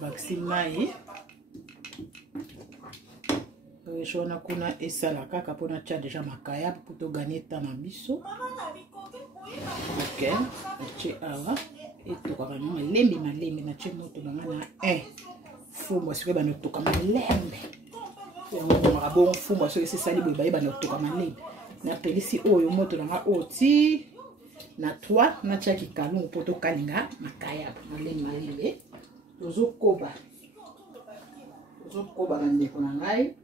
bakisi mai wana kuna esala kaka mpona tia deja makaya po toganye temps na biso ok etie awa etokaka na malembe natie moto nanga na 1 fumbwa soki ebana otoka malembe yango omaka bongo fumbwa soki esesali boye bayebana otoka malembe napelisi oyo moto nanga oyo ti na 3 natiaki kalungu po tokalinga makaya malembe tozokoba bandeko na ngai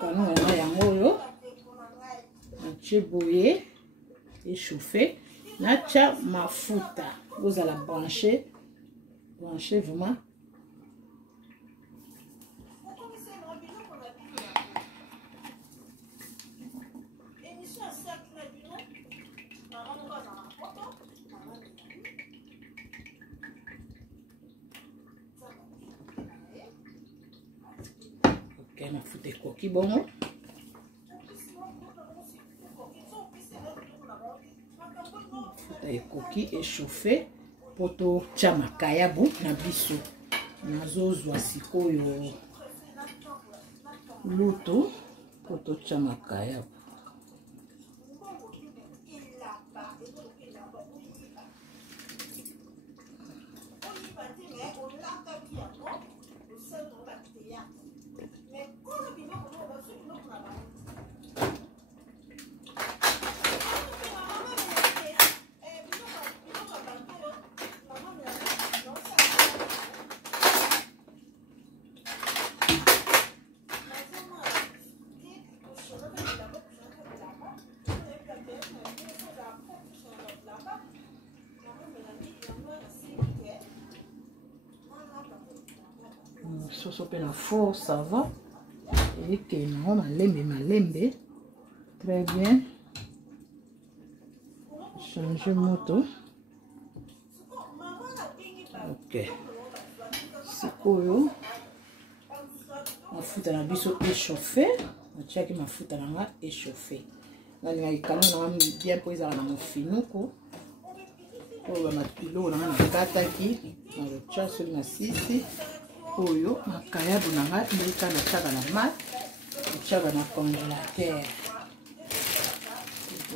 kalungu yango oyo natie boye échauffé natia mafuta bozala branché vraiment ok mafuta ekoki bongo mafuta ekoki échauffé po totia makayabu na biso nazozwa sikoyo lutu po totia makayabu soso pe na fort ça va et non malembe très bien. Changer moto. Ok. Sikoyo mafuta na biso échauffé, natiaki mafuta nanga échauffé. Nalinga ikalo na bien po ezala na mofinuku. Oyo matilo nanga nakataki na lochaso na sisi. Oyo makayabu nanga ndika na chaka na mat, chaka na congélateur.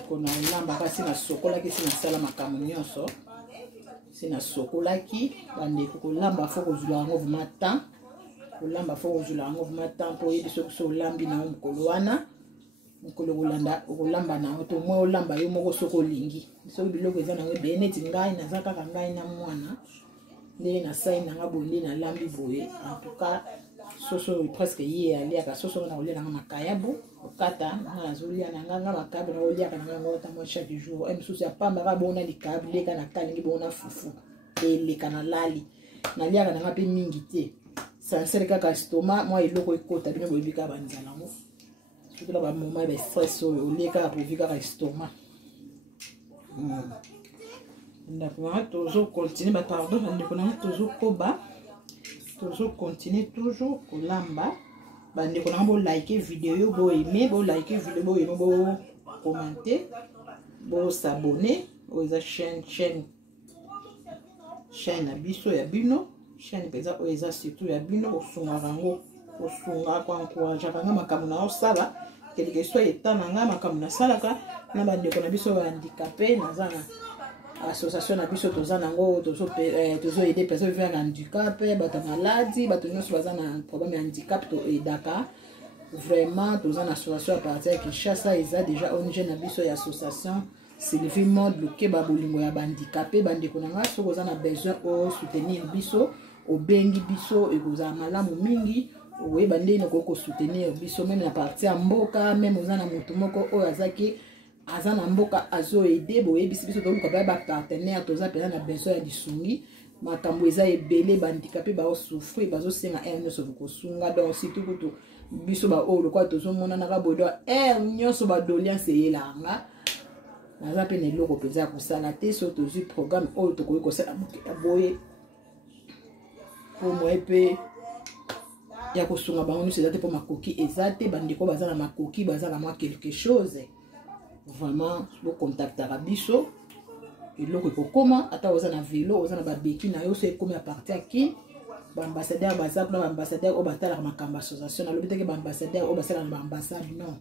Kona lamba kasi na sokola ki sina sala makambo nyonso. Sina sokola ki bande ko lamba fo ko zula ngo vumata. Kolamba fo kozula ngo vumata po yebi so lambi na mokolo wana. Mokolo kolanda kolamba na to mo lamba yo moko soko lingi. So biloko eza na we beneti ngai na zaka ka ngai na mwana. Ndenge na sai na ngabonde na lambi boye. En tout cas soso presque yé ali aka soso na olia na makayabu okata na zolia na nganga makayabu na olia kana nganga ta mo chaque jour em soso ya pamba ka bona likabu leka na kalingi bona fufu eleka na lali na lia kana ngapi mingi te sincère kaka stoma moi iloko ekota bino boyebika banzala mo surtout la ba moment ba stress o oleka pour vivre ka stoma ndakwa tozo continuer ba pardon ndekona tozo koba toujours continuer toujours kolamba bande kona bo like vidéo bo aimer bo like vidéo bo aimer bo commenter bo s'abonner aux chaîne na biso ya bino chaîne peza oza surtout ya bino osunga rango osunga kwa encourager kanga makambo na osala quelque soit état nanga makambo na salaka na bande kona biso ba handicapé na zana association na biso toza nango tozo aider personnes vivant en handicap bato maladie bato nyonso baza na problème ya handicap to edaka vraiment toza na association à partir ya Kinshasa eza déjà ONG na biso ya association Sylvie Mode bloqué ba bolingo ya handicapé bandeko nanga soko za na besoin o soutenir biso obengi biso ekoza malamu mingi oye bande ne ko soutenir biso même na partie ya mboka même oza na moto moko oyo azaki azana mboka azo aider boye biso to luka ba partenaire toza pena na besoin ya disungi makambo eza ebele bandicapé ba souffrir bazo senga nyonso ko sunga donc surtout kutu biso ba o lokwa tozo mona na ka bodo nyonso ba doliance yelanga naza pe ne loko peza ko sala te so tozu programme o to ko sala boye pour moi pe ya ko sunga ba onu c'est pour makoki ezate bandiko bazana makoki bazana moi quelque chose. Vraiment bo contacter biso eloko ekokoma ata oza na vélo oza na babeki na yo so ekomi à partir ya ki ba ambassadeur bazak na ba ambassadeur o batala makambo association na lobiteke ba ambassadeur o basala na ba ambassade non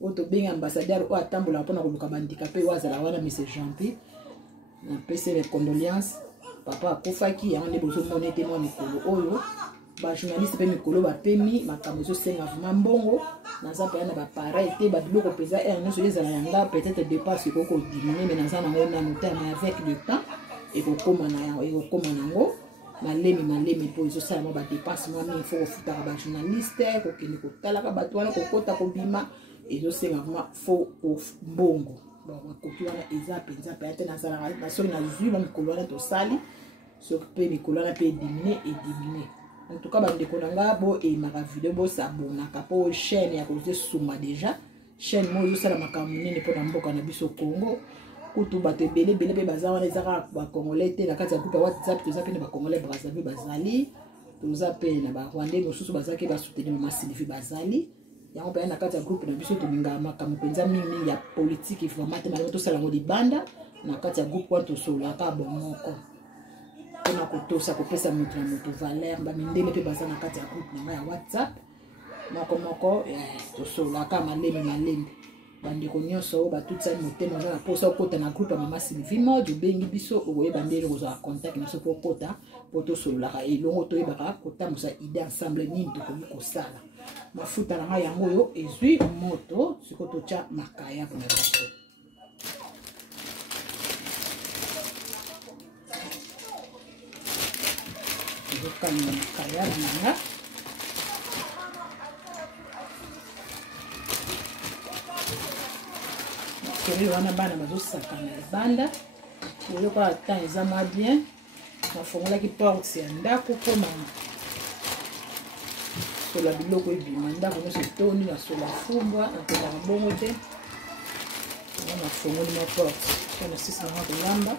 o to benga ambassadeur o atambola mpona koluka bandicapé o azala wana monsieur Jean-Pierre na pese les condoléances papa akufaki yango nde bozomona ete mwa mikolo oyo ba journaliste pe mikolo ba pemi makambo zo senga vraiment mbongo naza pe na ba pareil te ba biloko peza nyonso ezala yanga peut-être dépasse ko diminuer mais naza na ngona notaire mais avec le temps et ko koma nango malemi po zo sala mo ba dépasse mo mi faut futa ba journaliste ko kende ko tala ka bato wana ko kota ko bima et zo senga vraiment faut mbongo bon ko kiwana eza penza peut-être naza na so na zui ba mikolo wana to sali so pe mikolo wana pe diminuer. En tout cas, bande konanga bo et ma vidéo bo s'abonner kapo chaîne ya koze suma déjà chaîne mo yo sala makambo nene po na mboka na biso Congo kutu bato belé pe bazala ezaka ba congolais te na kati ya groupe WhatsApp toza pe na ba congolais Brazzaville bazali toza pe na ba rwandais mosusu bazaki ba soutenir mama Sylvie bazali yango pe na kati ya groupe na biso to minga makambo penza mingi ya politique vraiment te na to sala ngo libanda na kati ya groupe wa to sola ka bomoko na kotosa kopesa moto na moto valeur ba mindele pe baza na kati ya groupe na ya WhatsApp moko tosolaka malembe bandeko nyonso ba tout ça motema za na posa okota na groupe ya mama Sylvie Mode bengi biso okoyeba ndenge kozala contact na so pokota po tosolaka elongo toyebaka kotambusa idée ensemble nini tokomi kosala mafuta na ngai yango oyo ezwi moto siko tocha makaya na biso. Kami makaya nanga kere wana bana bazosakana libanda eloko ya temps eza mwa bien nafongolaki porte ya ndako mpona nasola biloko ebima ndako nyonso etoni nasola fumbwa natokaka bongo te ngo nafongoli ma porte mpo na sisi nanga kolamba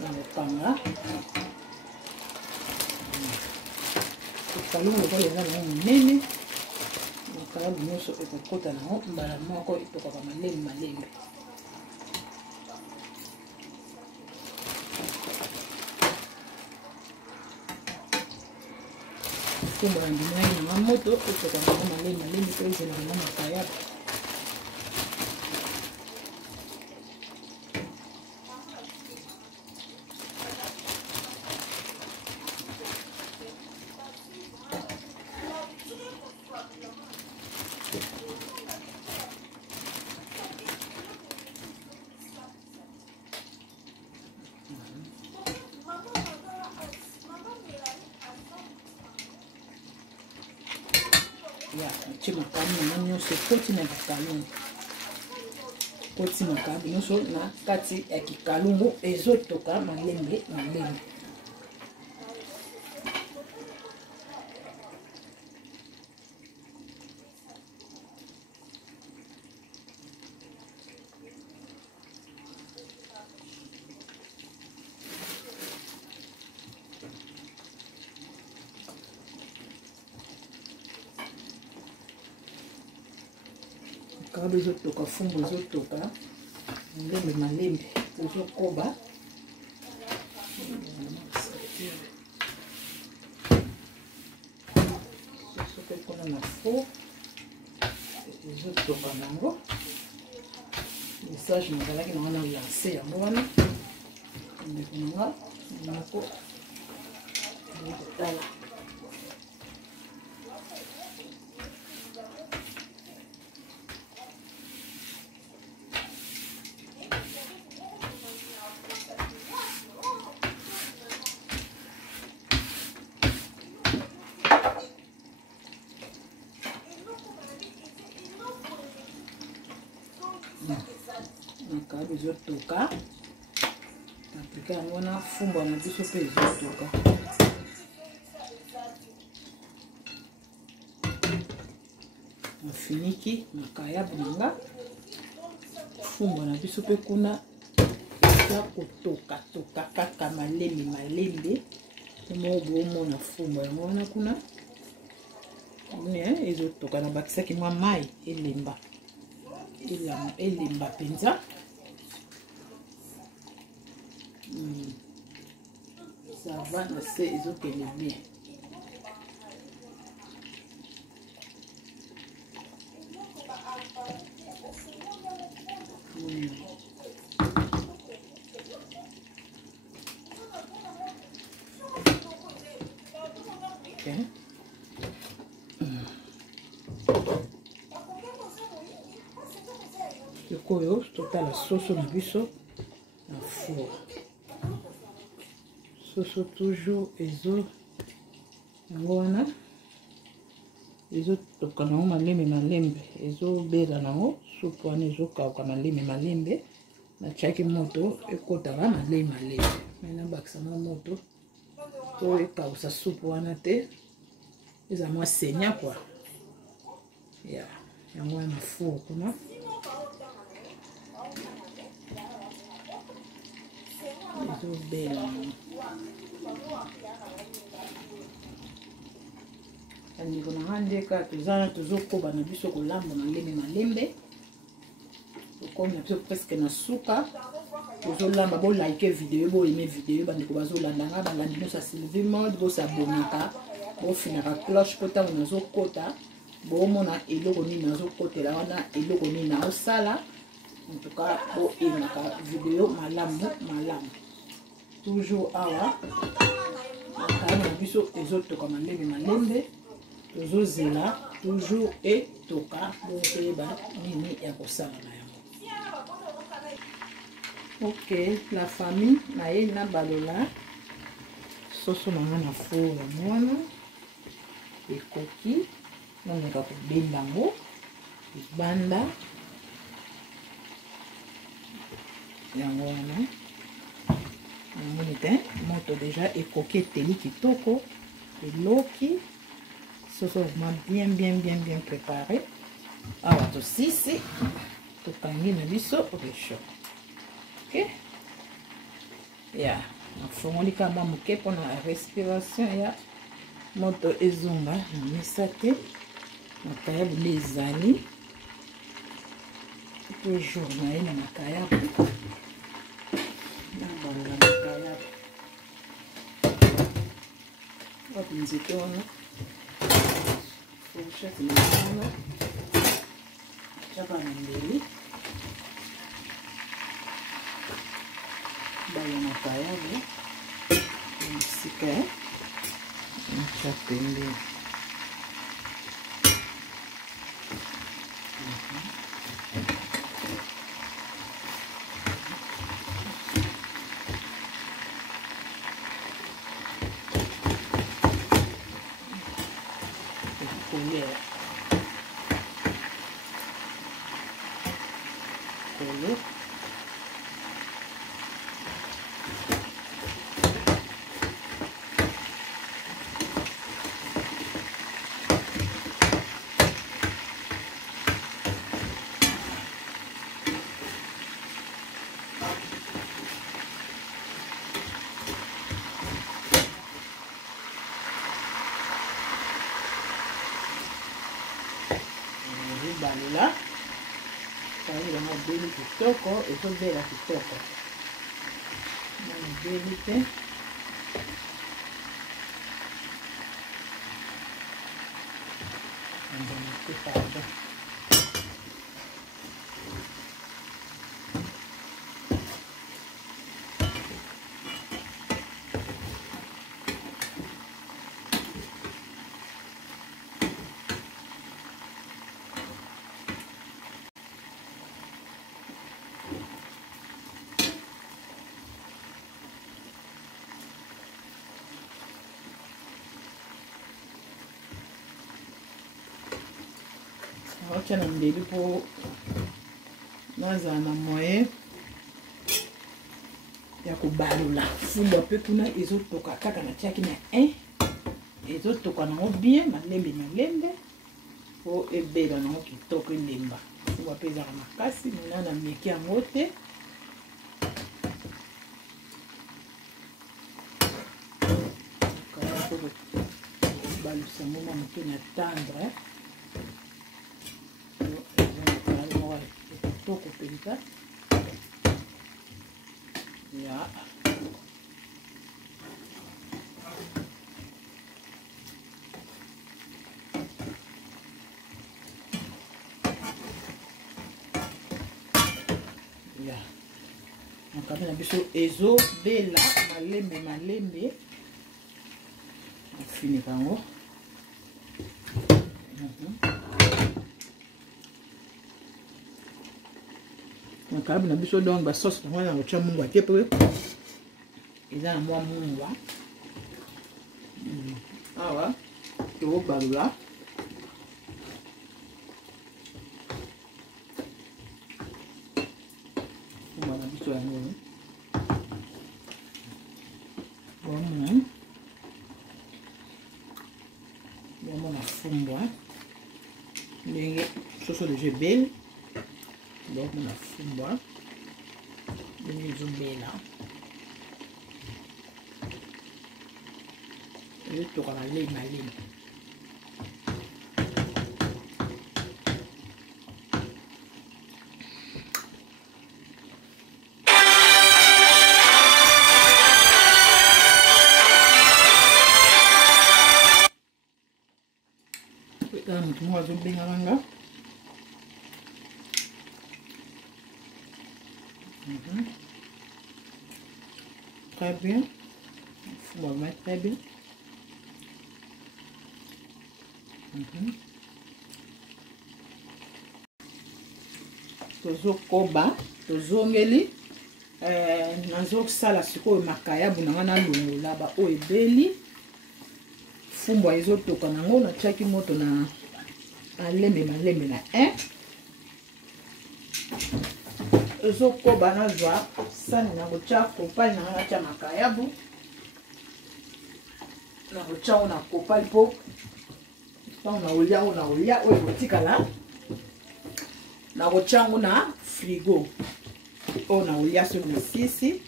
na mopanga ekalungu lokola eza nango monene makalabu nyonso ekokota nango mbala moko etokaka malembe malembe fumba na ndimai na moto etoka nango malembe malembe mpe ezelaka na makayaba ya natie makabu nanga nyonso ekoti na kikalungu koti makabu nyonso na kati ya kikalungu ezotoka malembe malembe makabu ezotoka fumbu ezotoka malembe malembe ezokoba soki ekona na fo ezotoka nango message nazalaki nango na lance yango wana ndeko nanga moko ekotala makabu ezotoka apika yango na fumba na biso mpe ezotoka nafiniki makayabu nanga fumba na biso mpe kuna eza kotoka toka kaka malembe malembe moko boomona fumba yango wana kuna ezotoka na bakisaki mwa mai elemba elemba mpenza sava na se ezokende bien okay. Yokoyo totala soso na biso na four soso toujours ezo yango wana ezotoka nango malembe malembe ezobela nango supu wana ezokauka malembe malembe natiaki moto ekotaka malembe malembe nabakisanga moto to ekausa supu wana te eza mwa senya kwa ya yango wana four kuna ezobela bandeko na nga ndeka tozokoba na biso kolamba malembe malembe tokomi na biso presque na suka tozolamba bolike video boyeme video bandeko bazolanda nga balandi nyonso ya Sylvie Mode bosabonaka bofinaka cloche mpo ntango nazokota bomona eloko nini nazokotela wana eloko nini naosala en tout cas boyemaka video malamu malamu toujours awa makayaba na biso ezotoka malembe malembe tozozela toujours etoka bokoyeba nini ya kosala na yango. Ok, la famille naye na balola soso nanga na four yango wana ekoki naleka kobenda yango ebanda yango wana namoni te moto deja ekoki eteli kitoko eloki Sauce bien préparée. Alors, tout ici, tout kangi na biso réchaud. Ok? Ya, nafongoli kama moke pour la respiration ya moto ezonga na misate. Makayabu ezali. Toujours na ye na makayabu. Na banga makayabu. Wapi nzete wana. Fourchette na wana. Chapa na mbeli. Baya makayabu. Msika. Mchape mbeli. Balula kari na beli kitoko ezo bela kitoko na beli te ndona kupata acha na mbeli po nazala na moyen ya kobalula fumbwa mpe kuna ezotoka kaka natiaki na 1 ezotoka nango bien malembe po ebela nango kitoko elemba fumbwa mpe ezaka makasi mina na mieki yango te balusa ngo na moke na tendre kitoko penza ya makabe na biso ezobela malembe afinika yango makabe na biso donc ba sauce na wana kotia mungu ate pe eza na mwa mungu awa tobalula na biso yango bon na fumbwa ndenge soso de jebel donc na fumbwa ndenge ezobela ezotoka malembe moto moko azobenga banga très bien faut mettre très bien tozokoba tozongeli nazosala sikoyo makayabu na ngana longola ba oyo ebeli fumbwa ezotoka nango natiaki moto na malembe na 1 ezokoba nazwa sani na kotia kopali na ngana tia makayabu na kotia ngo na kopali po ntango na olia oyo kotikala nakotia yango na frigo oyo na olia soki misisi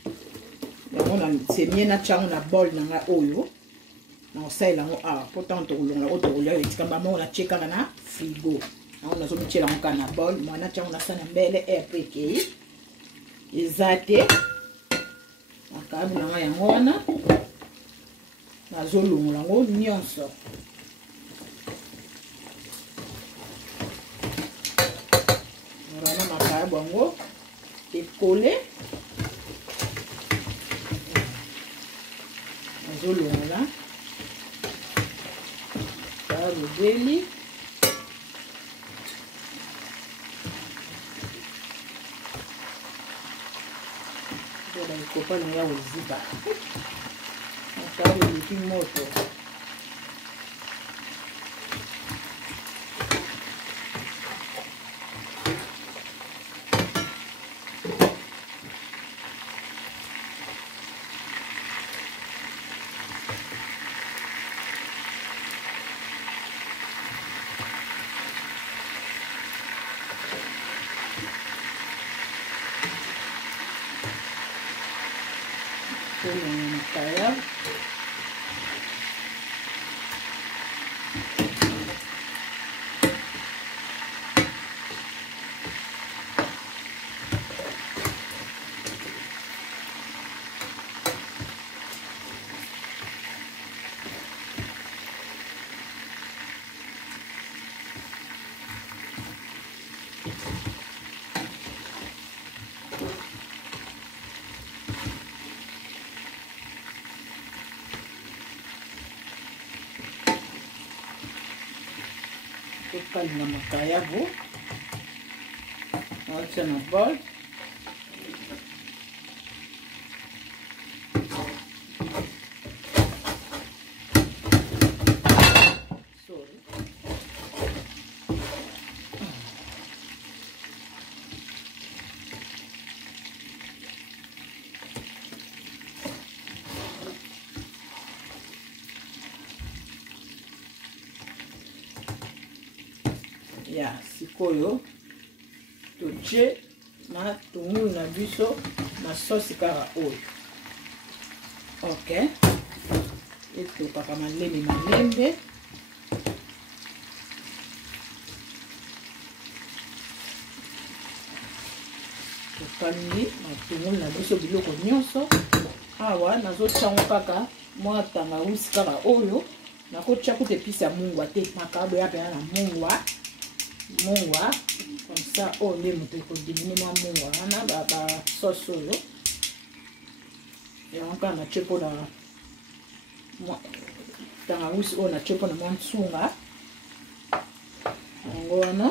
yango na semie natia yango na bol na ngai oyo nakosalela yango awa mpo ntango tokolongola oyo tokolia oyo etika mbama oyo natie kaka na frigo yango nazomitiela yango kaka na bol mwa natia yango na sani ya mbele air mpe ekei eza te makayabu na ngai yango wana nazolongola yango nyonso wana makayabu yango ekole nazolongola makayabu ebeli kopa na ya oziba makayabu eleki moto makayabu tokalinga makayabu nawatia na bol ya sikoyo totie na tungulu na biso na sauce kaka oyo ok etokaka malembe tokalingi na tungulu na biso biloko nyonso awa nazotiango kaka mwa tangawisi kaka oyo nakotia kuta episi ya mungwa te makayabu ya pena na mungwa comme ça oyo nde moto ekodimine mwa mungwa wana basauce oyo yango kaka natie mpona tangawisi oyo natie mpona mwa nsunga yango wana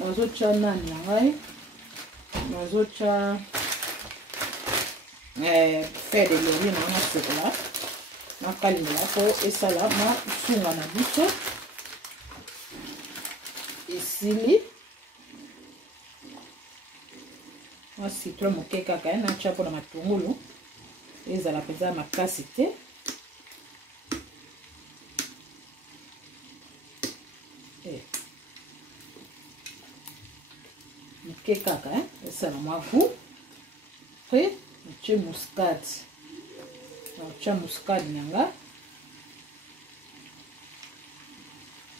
nazotia nani ya ngai nazotia fer de laurier na wana sokola nakalingela mpo esala mwa nsunga na biso esili mwa citron moke kaka natia mpona matungulu ezala mpenza makasi te moke kaka esala mwa goût pe natie muscade natia muscade nanga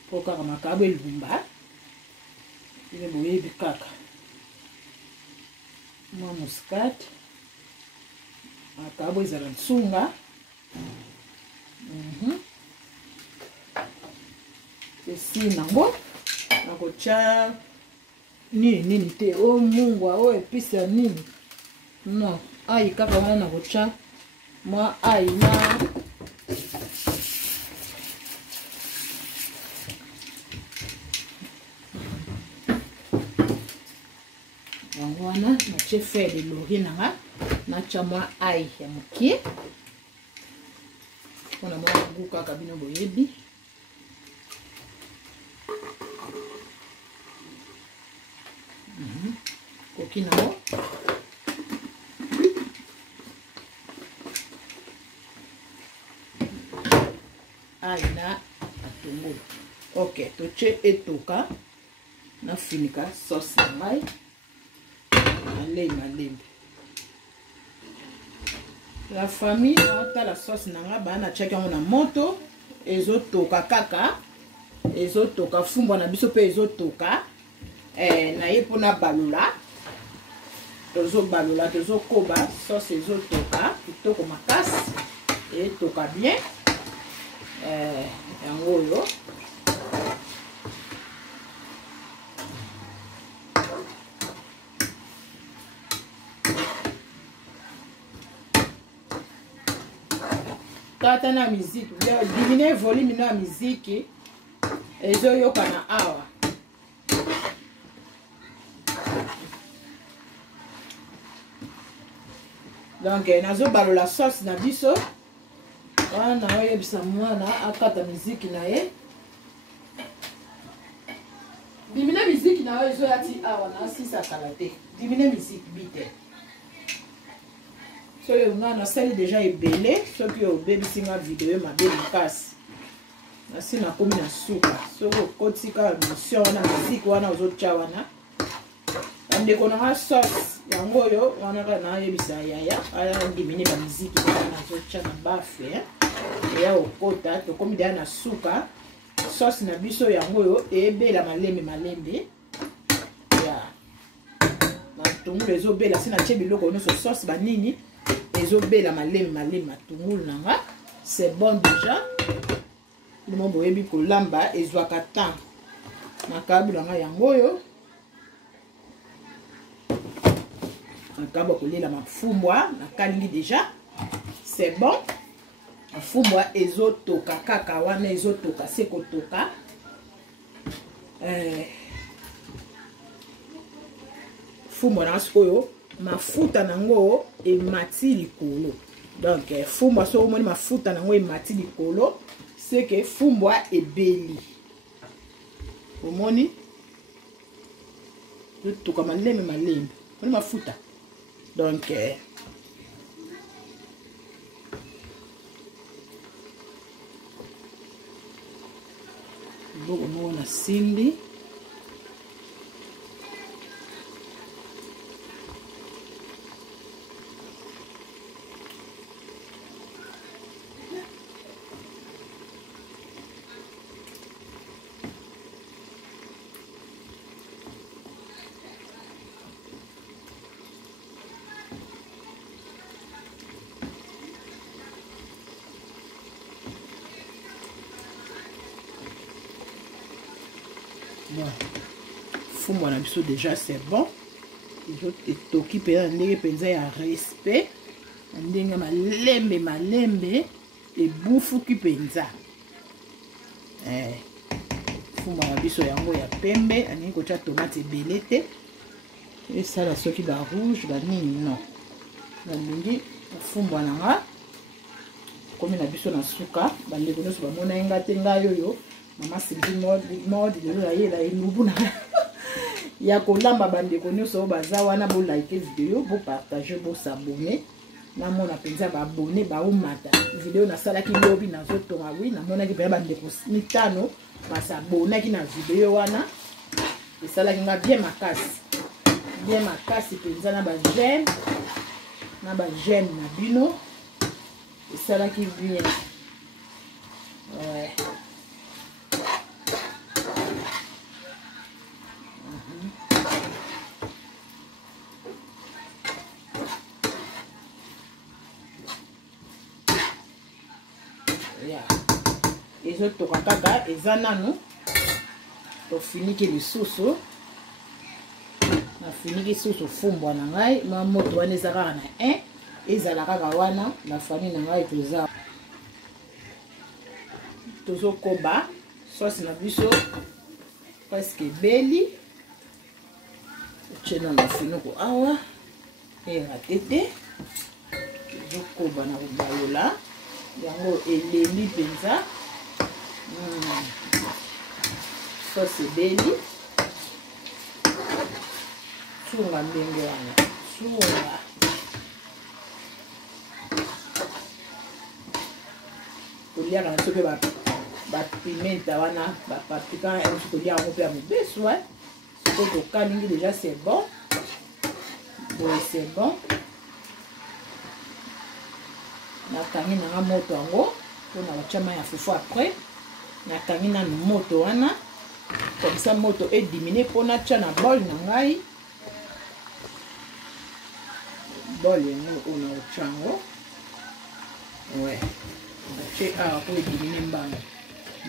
mpo kaka makayabu elumba ile boyebi kaka mwa muscade makayabu ezala nsunga esi nango nakotia nini te o mungwa o episi ya nini non ai kaka wana nakotia mwa ai na yango wana natie fer de laurier nanga natia mwa ai ya mokie mpona mwa goût kaka bino boyebi koki nango ail na matungulu. Ok, toche etoka na finika sauce na ngai malembe. La famille ata la sauce na ngai bana check yango na moto ezotoka kaka ezotoka fumbwa na biso pe ezotoka na ye pona balula tozokoba sauce ezotoka kitoko makasi etoka bien yango oyo tata na musique diminue volume na musique ezoyokana awa. Donc nazobalola sauce na biso wana oyebisa mwana akata musique na ye diminue musique na yo ezoyati awa na asisa kala te diminue musique bite so yo nga nasali deja ebele soki obebisi nga video mabe makasi nasi nakomi na suka soki okotika notion wana musique wana ozotya wana ndeko na sauce yango oyo wana kaka nayebisa yaya ayandimine bamiziki nazotya na bafe eya okota tokomi deya na suka sauce na biso yango oyo ebela malembe ya matungulu ezobela si natie biloko nyonso sauce banini ezobela malembe matungulu nanga c'est bon déjà limo boyebi kolamba ezwaka temps makabula nga yango oyo nakaba kolela mafumbwa nakalingi déjà c'est bon mafumbwa ezotoka kaka wana ezotoka se kotoka fumbwa na sikoyo mafuta nango emati likolo donc fumbwa so omoni mafuta nango emati likolo c'est que fumbwa ebeli omoni ezotoka malembe omoni mafuta donc bon on a simbi fumbwa na biso déjà c'est bon ezotetoki mpenza na ndenge mpenza ya respect na ndenge malembe ebufuki mpenza fumbwa na biso yango ya pembe alingi kotya tomate ebele te esala soki ba rouge banini non nalingi fumbwa nanga komi na biso na suka bandeko nyonso bamona ye nga te ngai oyo mama Sylvie mode lelo nayela elubu na ya kolamba bandeko nyonso baza wana bolike video bopartage bosabone namona mpenza baabone baumata video nasalaki lobi nazotonga wi namonaki mpenza bandeko 5 basabonaki na video wana esalaki nga bien makasi mpenza na bagene na bino esalaki bien ouais. Ezotoka kaka eza nanu tofiniki lisusu nafiniki lisusu fumbwa na ngai moto wana eza kaka na 1 ezala kaka wana na famille na ngai tozokoba sauce na biso presque ebeli otie na mafinoko awa eratete tozokoba na kobalola yango eleli mpenza sauce ebeli tsunga ndenge wana tsunga koliaka na soki ba pimenta wana ba paprika et tout bien on peut à mobesu ouais ce que kalingi déjà c'est bon. Bon c'est bon. Na kangi na moto yango pour na chama ya fufu après. Na kangi na moto wana comme ça moto est diminué pour na cha na bol na ngai. Bol yango on a chango. Ouais. C'est pour diminuer mbango.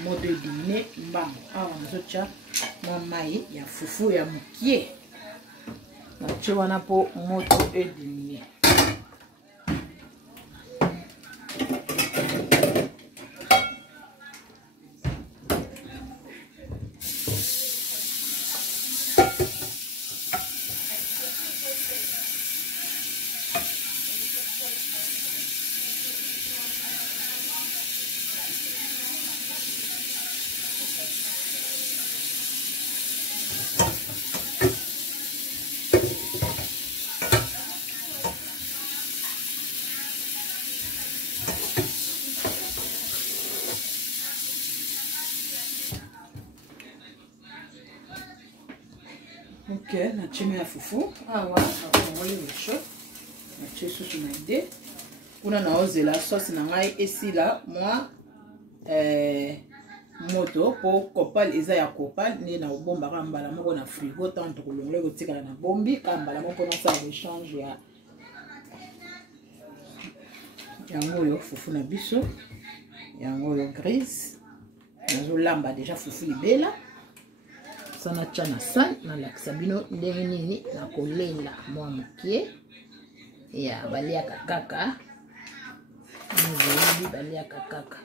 Moto est diminué mbango. Ah on a cha mamai ya fufu ya mukie. Na cha wana po moto est diminué. Ok, na chimé ya fufu. Ah ouais, on va le chaud. Na chimé sous ma idée. On a osé la sauce na ngai ici là moi moto pour copal eza ya copal ni na bomba kambala moko na frigo tant ko longole ko tikala na bombi kambala moko na ça échange ya yango yo fufu na biso yango yo grise nazo lamba déjà fufu ibela sana chana san na laksabino ndenge nini na kolela mwa mokie ya balia kaka ni balia kaka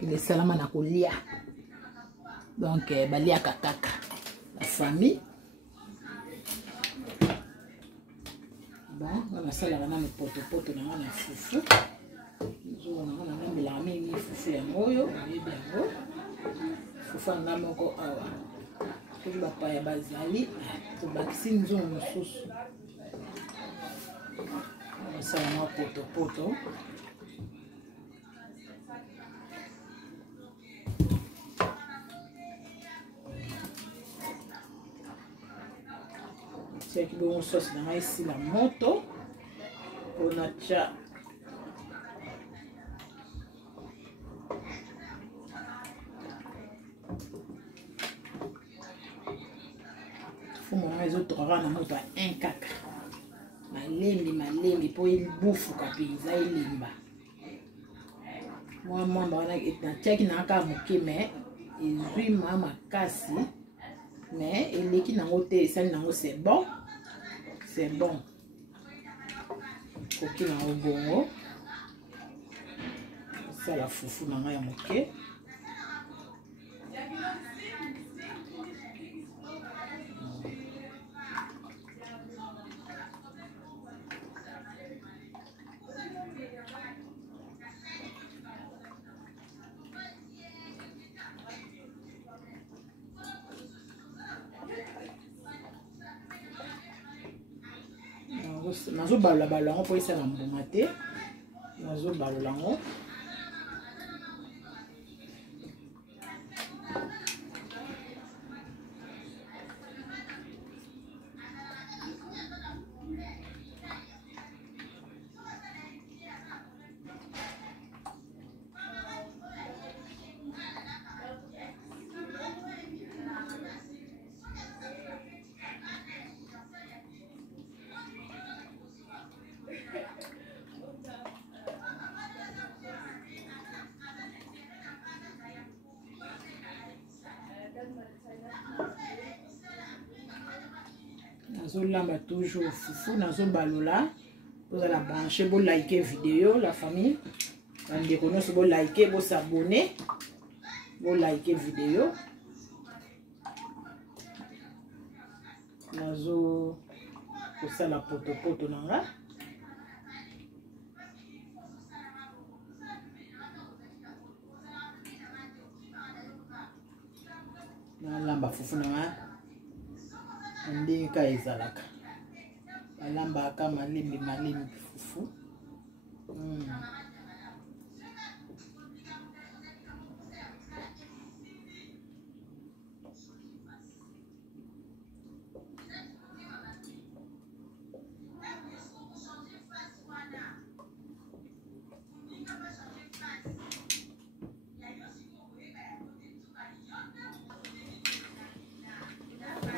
ile salama na kolia donc balia kaka la famille bon on a ça là na poto na fufu on a mis la mimi fufu ya moyo yebi yango fufu na moko awa ko ba pa ya bazali to bakisi nzo mosusu on ça na poto c'est que bon sauce dans ici la moto on a cha faut mon réseau trois na moto un kaka malembi po il bouffe kapinza ilimba moi bana na tchaki na ka moke mais izui mama kasi mais eleki nango te esali nango c'est bon koki nango bongo sala fufu na ngai ya moke nazo balola yango po esala mbuma te nazo balola yango nazolamba toujours fufu nazobalola bozala branché bo like vidéo la famille bandeko nyonso bo like bo s'abonner bo like vidéo nazo kosala poto na nga nalamba fufu na nga ndenge ka ezalaka balambaka malembe fufu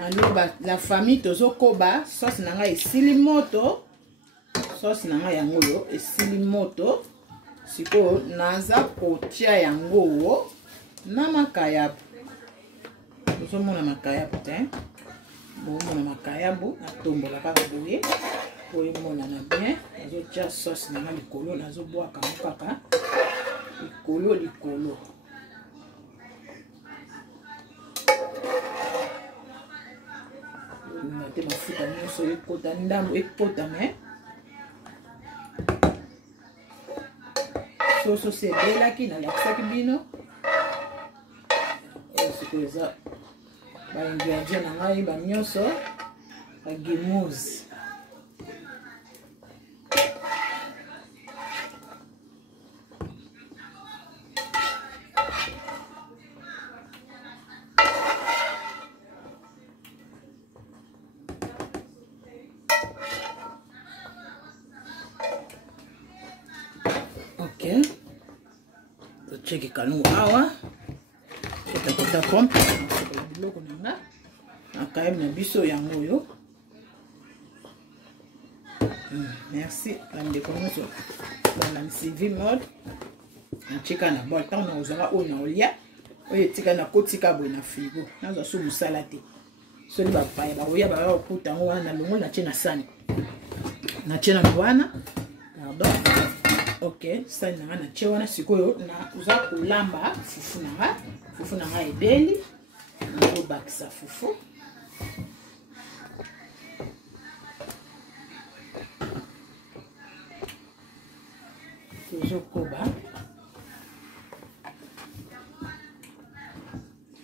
Alors, la famille tozo koba sauce nanga esili moto. Sauce nanga yango yo esili moto. Siko naza kotia yango na makayabu. Tozo mona makayabu te. Bo mona makayabu na tombola kaka boye. Boye mona na bien. Nazo tia sauce nanga likolo nazo boaka mokaka. Likolo. Te mafuta nyonso ekota ndambo ekotame soso sebelaki nalakisaki bino sikoyo eza baingredient na ngai banyonso bagimouze cheki kalungu awa kota pompe biloko nanga akayebi na biso yango yo. Merci bandeko nyonso na CV mode nacheka na bol ntango nakozwaka oyo na olia oyo etika na kotika boye na frigo nazwa so mosala te soli bapaya bakoya baya kokuta yango wana na longo natie na sani natie na wana pardon. Ok, sani nanga na tie wana sikoyo na uza kolamba fufu nanga ebeli na bakisa fufu tozo koba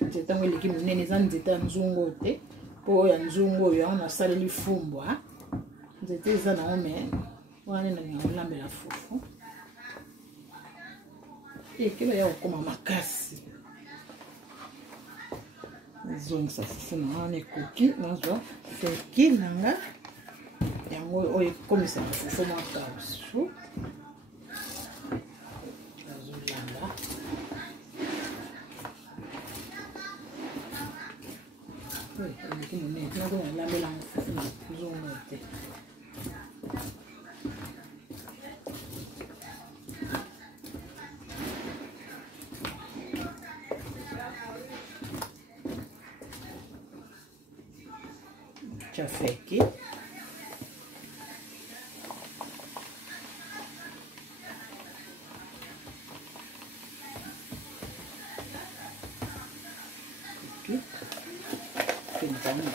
nzete ngo eleki monene eza nzete ya nzungu te po ya nzungu oyo yango nasaleli fumbwa nzete eza nango me wana na olambela fufu keba ya okoma makasi nazongisa fufu na wana ekoki nazwa feki nanga yango oyo ekomisa fufu mwa kausu nazolamba eleki monene nazolambela fufu na zongo te chafeki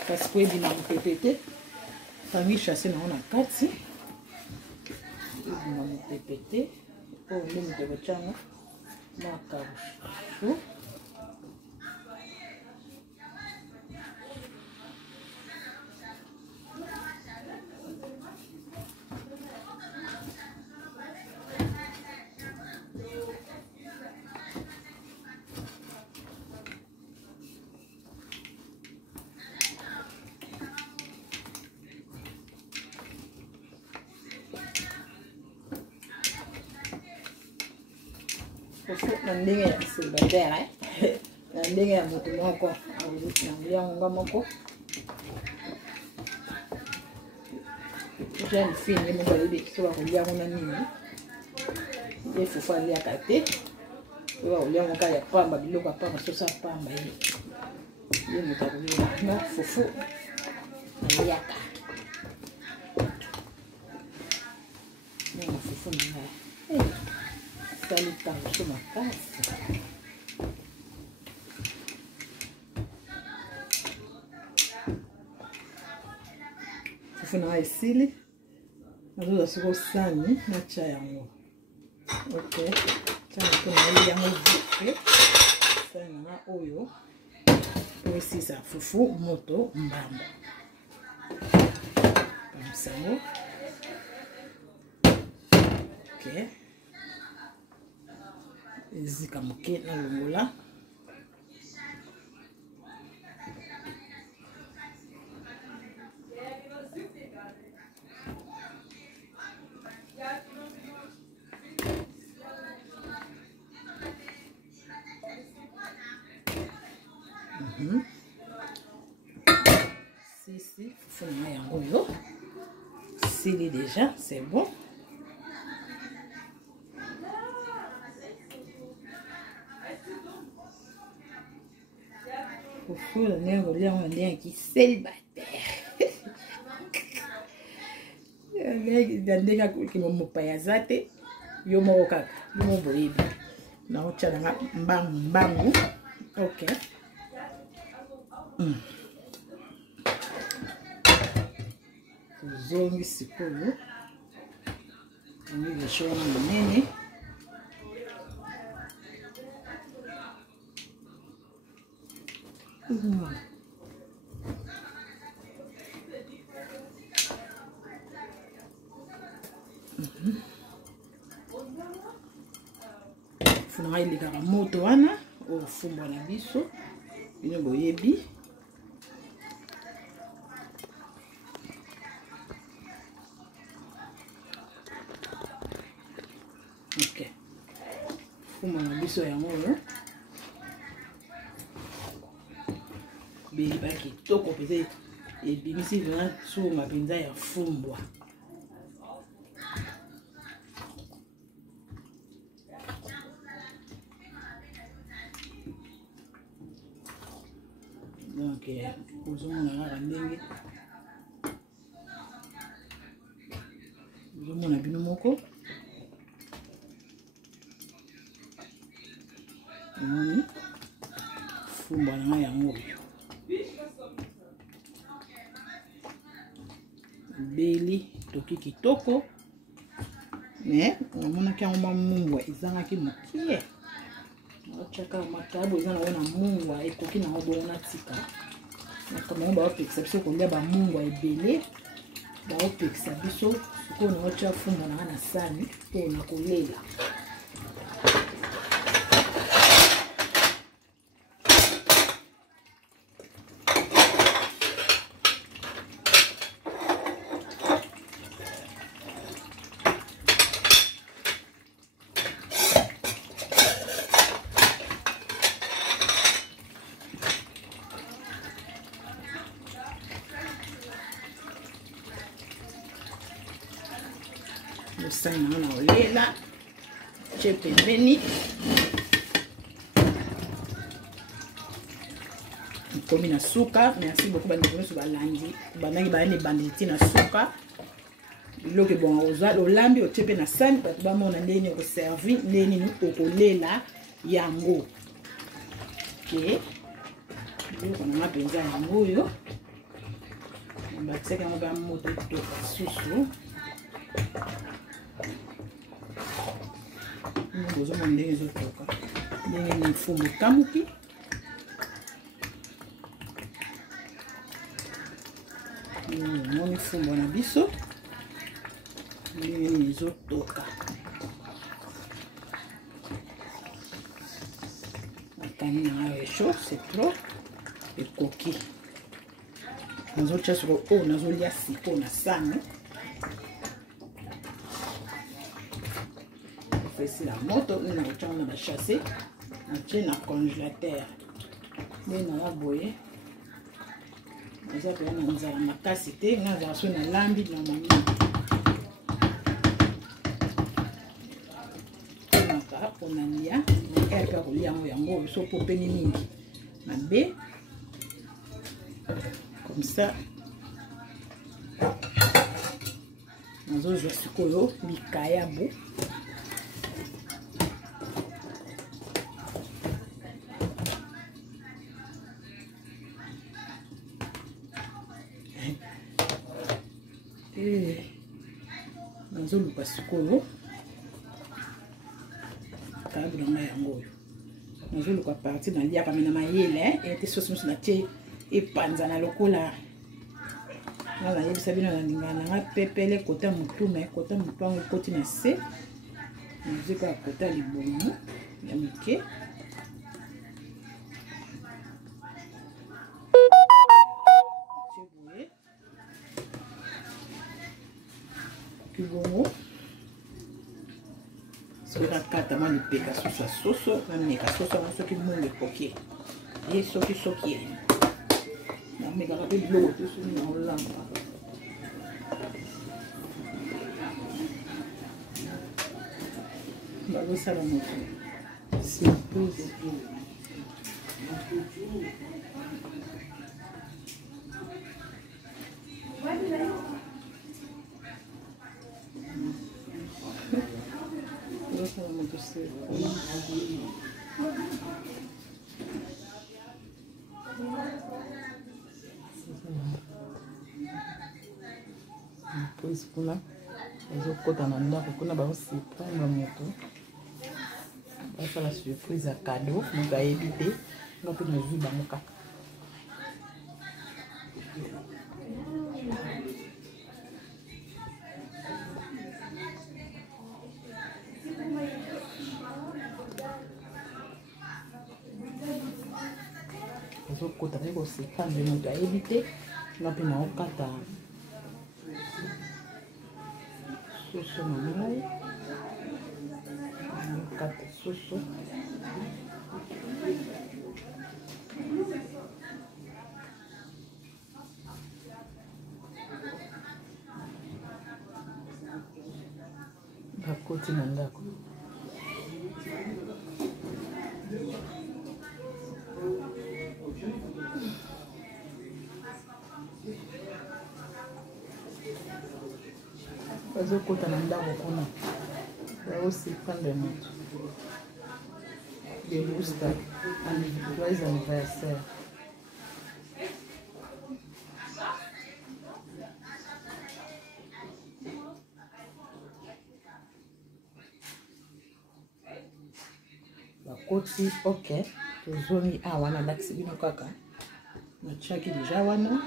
kasi po ebima mopepe te famille chasse nango na kati ebima mopepe te oyo nde moto kotyango makabusu na ndenge ya célibataire na ndenge ya moto moko nango nga moko jeune fille nde moko ayebi ekisi bakolia yango na nini ye fufu aliaka te oyo bakolia yango kaka ya pamba biloko ya pamba soso ya pamba ye moto akolia no fufu naliaka nanga fufu na ngai sali tango so makasi fufu na ngai esili nazoza soko sani natya yango ok tiana mpo naeli yango vite sani na nga oyo po esisa fufu moto mbambo pamisango Ok. Zika moke na longola. Si, fufu na yango yo. S'il déjà, c'est bon. Fufu na yango lien qui célibataire. Ndenge ki mopaya zate yo moko kaka yo mo boyebi na ochala mbangu. Ok. Zongi sikoyo ni shona munene funa ilikaka moto wana ofumba na biso bino boyebi. Ok, fumba na biso yango oyo beba kitoko peze ebimisi vena suma mpenza ya fumbwa. Donc ozomona kaka ndenge ozomona bino moko omoni fumba na yango oyo beli toki kitoko mais omonaki yango mamungwa ezangaki mokie ochaka makabo eza na wana mungwa ekoki nango bongo na tika nakambango baopekisa biso kolia bamungwa ebele baopekisa biso sikoyo nango tia fumba na na sani mpona kolela. Sani na wana olela che pembeni komi na suka. Merci beaucoup bandeko nyonso balandi bandangi bayani banditi na suka biloko ebonga kozwa lolambi otie mpe na sani bato bamona ndeni okoservi ndeni okolela yango. Ok, biloko nanga mpenza yango oyo batiaka yango bamoto kitoko susu. Bozomona ndenge ezotoka ndenge ni mfumu ekamuki. Moni fumbo na biso ndenge ni ezotoka. Atani na yo chaud, c'est trop ekoki. Nazotia soko oyo nazolia siko na sani. Ici la moto na kochana na chasser na tie na congélateur ndenge na boye naza pe na nzala makasi te naza so na lambi na mami naka pona lia erpe kolia yango so popeni mingi na be comme ça. Nazo jwa sikoyo bikayabu nazoluka sikoyo kayabu na ngai yango oyo nazoluka parti naliaka me na mayele ete sosi moso natie epanza na lokola naza yebisa bino na lingana nanga pepele kota motu me kota motu yango ekoti na se Nzeka kota libongo ya mike. Kibongo. Sera kata mani peka susa soso na meka soso na soki munge poke. Ye soki na meka ka pe bilo to so na olamba. Bago sala moto. Surprise. Pois kuna ezokota na ndako kuna baosurprendre moto basala surprise ya cadeau moto ayebi te nga mpe nazwi bango kaka ezokota mpe kosurprendre moto ayebi te nga mpe naokata soso na ngai kata soso bakoti na ndako bazokota na ndako kuna baosurprendre moto de booster joyeux anniversaire bakoti ok tozongi awa nalakisi bino kaka natiaki deja wana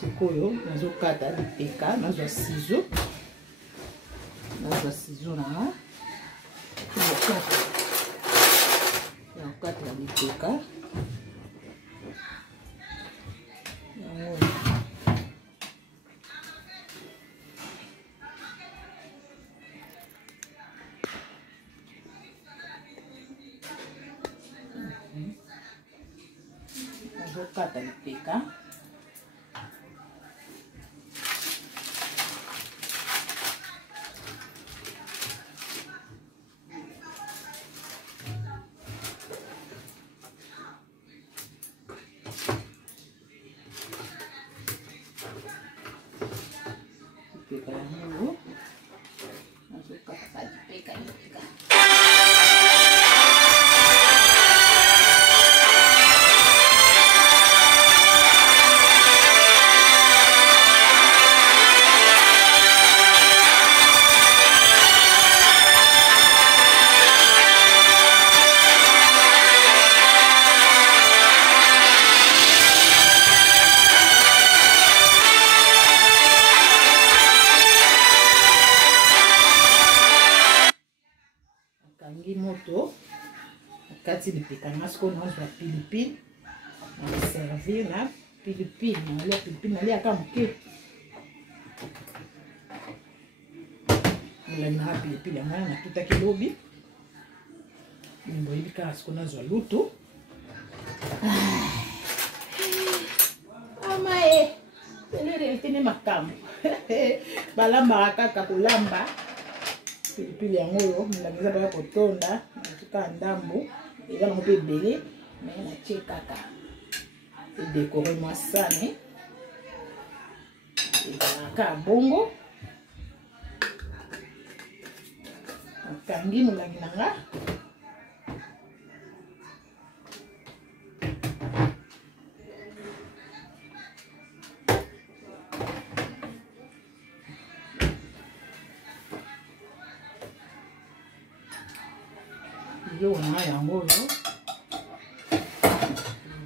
sikoyo nazokata lipeka nazwa ciseau nanga nakokatela lipeka yango nazokata lipeka moto kati lipeka nasiko nazwa pilipili na servir na pilipili nalia pilipili nalia kama moke nalanga pilipili yango natutaki lobi mboyebi kaka siko nazwa lutu amae elere etene makambo balambaka kaka kolamba pilipili yango oyo milangi eza baya kotonda natuka ndambo eza nango mpe ebele me natie kaka edekore mwa sane ezalaka bongo nakangi molangi na nga on a yango oyo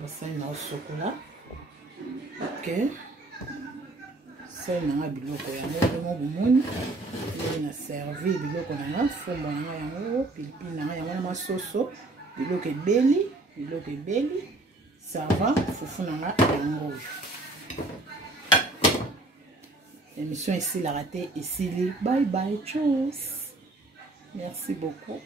basali na osokola ok nasali nanga biloko yango ndomo bomoni ndenge na servi biloko nanga fumbo nanga yango pilipili nanga yango na masoso biloko ebeli sava fufu nanga yango oyo émission esilaka te esili bye bye tchuss merci beaucoup